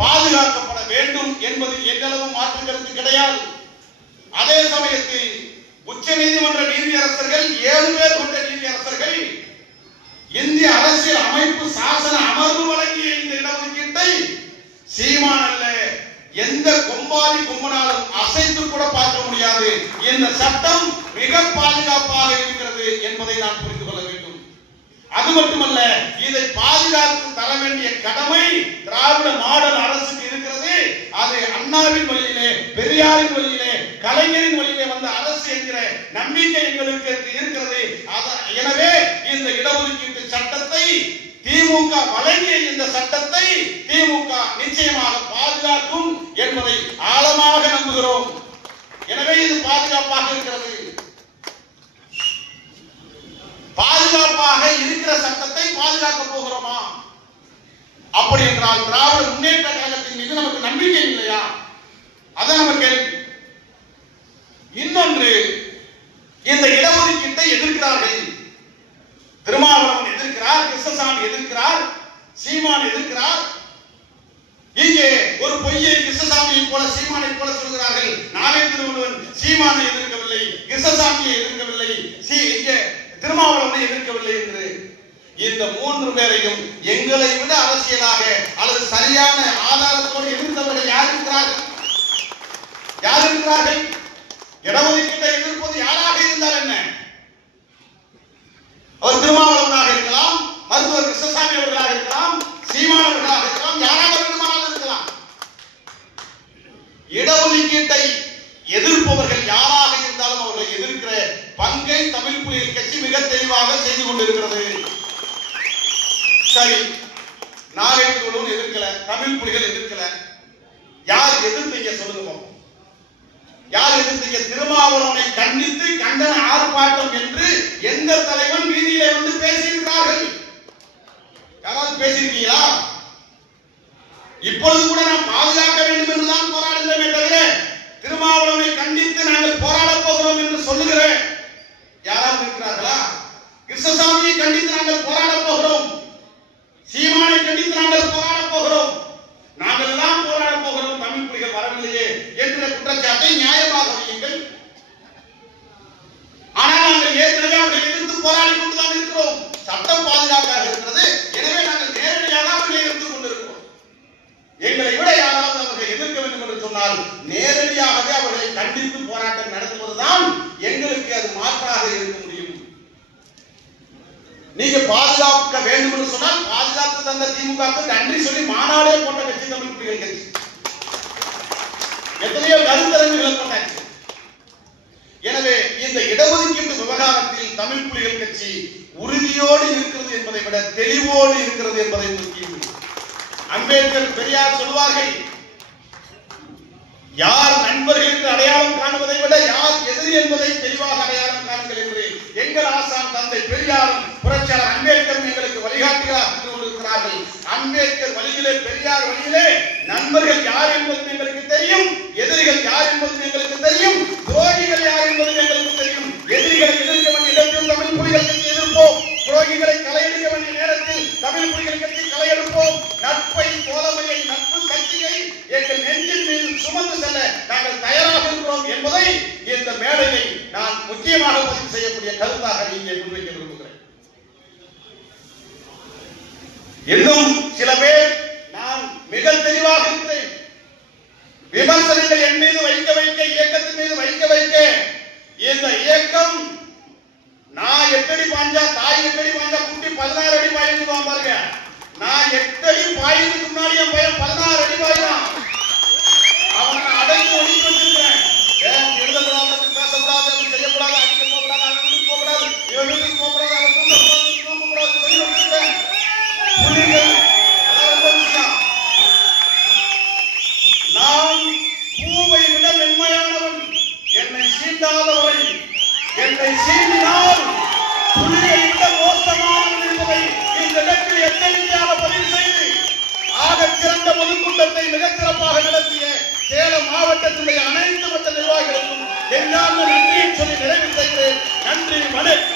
பாதுகாக்கப்பட வேண்டும் என்பது எந்தளவு மாற்று கருத்து கிடையாது. அதே சமயத்தில் உச்ச நீதிமன்ற நீதியரசர்கள் 7 பேர் கொண்ட நீதியரசர்கள் இந்திய அரசியல் அமைப்பு சாசன அமர்வு வழங்கிய இந்த இடஒதுக்கீட்டை சீமான் அல்ல, எந்த கொம்பாதி கொம்பனாலும் அசைத்து கூட பார்க்க முடியாது. இந்த சட்டம் மிக பாதுகாப்பாக இருக்கிறது என்பதை நான் புரிந்து கொள்ள வேண்டும். அது மட்டுமல்ல, இதை பாதுகாத்து தர வேண்டிய கடமை திராவிட மாடல் அரசுக்கு இருக்கிறது. அது அண்ணாவின் வழியிலே, பெரியாரின் வழியிலே, கலைஞரின் வழியிலே வந்த அரசு என்கிற நம்பிக்கை எங்களுக்கு இருக்கிறது. எனவே இந்த இடஒதுக்கீட்டு சட்டத்தை திமுக வழங்கிய இந்த சட்டத்தை திமுக நிச்சயமாக பாதுகாக்கும் என்பதை ஆழமாக நம்புகிறோம். எனவே இது பாதுகாப்பாக இருக்கிறது. பாதுகாப்பாக இருக்கிற சட்டத்தை பாதுகாக்க போகிறோமா? அப்படி என்றால் திராவிட முன்னேற்ற கழகத்தின் மீது நமக்கு நம்பிக்கை இல்லையா? அதான் நம்ம கேள்வி. இன்னொன்று, எதிர்க்கிறார்கள். திருமாவளவன் எதிர்க்கிறார், கிருஷ்ணசாமி எதிர்க்கிறார், சீமான் எதிர்க்கிறார். இங்கே ஒரு பொய்யை கிருஷ்ணசாமியை போல சீமானை போல சொல்கிறார்கள். நாளை திருவள்ளுவன் சீமானை எதிர்க்கவில்லை, கிருஷ்ணசாமியை எதிர்க்கவில்லை, இங்கே திருமாவளவனை எதிர்க்கவில்லை என்று இந்த மூன்று பேரையும் எங்களை விட அரசியலாக அல்லது சரியான ஆதாரத்தோடு எதிர்த்தவர்கள் யார் இருக்கிறார்கள்? யார் இருக்கிறார்கள்? இடஒதுக்கீட்டை எதிர்ப்பது யாராக இருந்தால் என்ன? அவர் திருமாவளவனாக இருக்கலாம், மருத்துவர் கிருஷ்ணசாமி அவர்களாக இருக்கலாம், சீமான் அவர்களாக இருக்கலாம், யாராக வேண்டுமானாலும் இருக்கலாம். இடஒதுக்கீட்டை எதிர்ப்பவர்கள் யாராக இருந்தாலும் அவர்களை எதிர்க்கிற பங்கை தமிழ் புலிகள் கட்சி மிக தெளிவாக செய்து கொண்டிருக்கிறது. சரி, நாகேந்திரன் எதிர்க்கல, தமிழ் புலிகள் எதிர்க்கல, யார் எதிர்த்தீங்க சொல்லுங்க. யார் எதிர்த்தீங்க? திருமாவளவனை கண்டித்து கண்டன ஆர்ப்பாட்டம் என்று எந்த தலைவன் வீதியிலே வந்து பேசியிருக்கிறார்கள்? யாராவது பேசியிருக்கீங்களா? இப்பொழுது கூட நாம் பாதுகாக்க வேண்டும் என்றுதான் போராடுகிறோமே தவிர திருமாவளவனை கண்டித்து நாங்கள் போராட போகிறோம் என்று சொல்லுகிற யாராவது இருக்கிறார்களா? கிருஷ்ணசாமியை கண்டித்து நாங்கள் போராட போகிறோம், சீமானை கண்டித்து நாங்கள் போராட போகிறோம், நாங்கள் எல்லாம் போராட போகிறோம், தமிழ் புலிகள் வரவில்லையே என்ற குற்றச்சாட்டை நியாயமாக வையுங்கள். ஆனால் நாங்கள் ஏற்கனவே அவர்களை எதிர்த்து போராடி கொண்டுதான் இருக்கிறோம். சட்டம் பாதுகாப்பாக இருக்கிறது. எனவே நாங்கள் நேரடியாக அவர்களை எதிர்த்துக் கொண்டிருக்கிறோம். எங்களை விட யாராவது அவர்களை எதிர்க்க வேண்டும் என்று சொன்னால் நேரடியாகவே அவர்களை கண்டித்து போராட்டம் நடத்துவதுதான் எங்களுக்கு அது மாற்றாக இருக்க முடியும். நீங்க பாதுகாக்க வேண்டும் என்று சொன்னால் பாதுகாத்து தந்த திமுக நன்றி சொல்லி மாநாடே போட்ட கட்சி தமிழ் புலிகள் கட்சி. எத்தனையோ கருத்தரங்குகளை போட்டாச்சு. எனவே இந்த இடஒதுக்கீட்டு விவகாரத்தில் தமிழ் புலிகள் கட்சி உறுதியோடு இருக்கிறது என்பதை விட தெளிவோடு இருக்கிறது என்பதை முக்கியம். அம்பேத்கர், பெரியார் சொல்வார்கள், யார் நண்பர்கள் என்று அடையாளம் காணுவதை விட யார் எதிரி என்பதை தெளிவாக அடையாளம் காணுங்கள் என்று எங்கள் ஆசான் தந்தை பெரியாரும் புரட்சியாளர் அம்பேத்கர் எங்களுக்கு வழிகாட்டிகளாக இருந்து கொண்டிருக்கிறார்கள். அம்பேத்கர் வழியிலே, பெரியார் வழியிலே நண்பர்கள் யார் என்பது எங்களுக்கு தெரியும், எதிரிகள் யார் என்பது எங்களுக்கு தெரியும், துரோகிகள் யார் என்பது எங்களுக்கு தெரியும். எதிரிகளை எதிர்க்க வேண்டிய இடத்தில் தமிழ் புலிகள் கட்சி எதிர்ப்போம், துரோகிகளை களையெடுக்க வேண்டிய நேரத்தில் தமிழ் புலிகள் கட்சி களையெடுப்போம். நட்பை, தோழமையை, நட்பு சக்தியை எங்கள் நெஞ்சின் மீது சுமந்து செல்ல நாங்கள் தயாராக இருக்கிறோம் என்பதை இந்த மேடையை நான் முக்கியமாக பதிவு செய்யக்கூடிய கருத்தாக இங்கே முன்வைக்க விரும்புகிறேன். இன்னும் சில பேர் நான் மிக தெளிவாக இருக்கிறேன். விமர்சனங்கள் என் மீது வைக்க வைக்க, இயக்கத்தின் மீது வைக்க வைக்க, இந்த இயக்கம் நான் 8 அடி பாஞ்சா, தாய் 8 அடி பாஞ்சா, குட்டி 16 அடி பாய்ந்து பாருங்க. நான் 8 அடி பாய்றதுக்கு முன்னாடி என் பையன் 16 அடி பாய்றான். அவனை அடைந்து ஒடுக்கி வச்சிருக்கிறேன். எழுதக்கூடாது, பேசக்கூடாது, அப்படி செய்யக்கூடாது, அடிக்க போகக்கூடாது, அவன் வீட்டுக்கு போகக்கூடாது, இவன் வீட்டுக்கு போகக்கூடாது, அவன் தூங்கக்கூடாது, தூங்கக்கூடாது சொல்லி வச்சிருக்கேன். புலிகள் நான் பூவை விட மென்மையானவன். என்னை சீண்டாதவரை, என்னை சீண்டினால் புலியை விட மோசமானவன் என்பதை இந்த இடத்தில் எச்சரிக்கையாக பதிவு செய்து ஆகச் சிறந்த பொதுக்கூட்டத்தை மிகச் சிறப்பாக நடத்திய சேலம் மாவட்டத்தினுடைய அனைத்து மட்ட நிர்வாகிகளுக்கும் எங்காவது நன்றியை சொல்லி நிறைவு செய்கிறேன். நன்றி, வணக்கம்.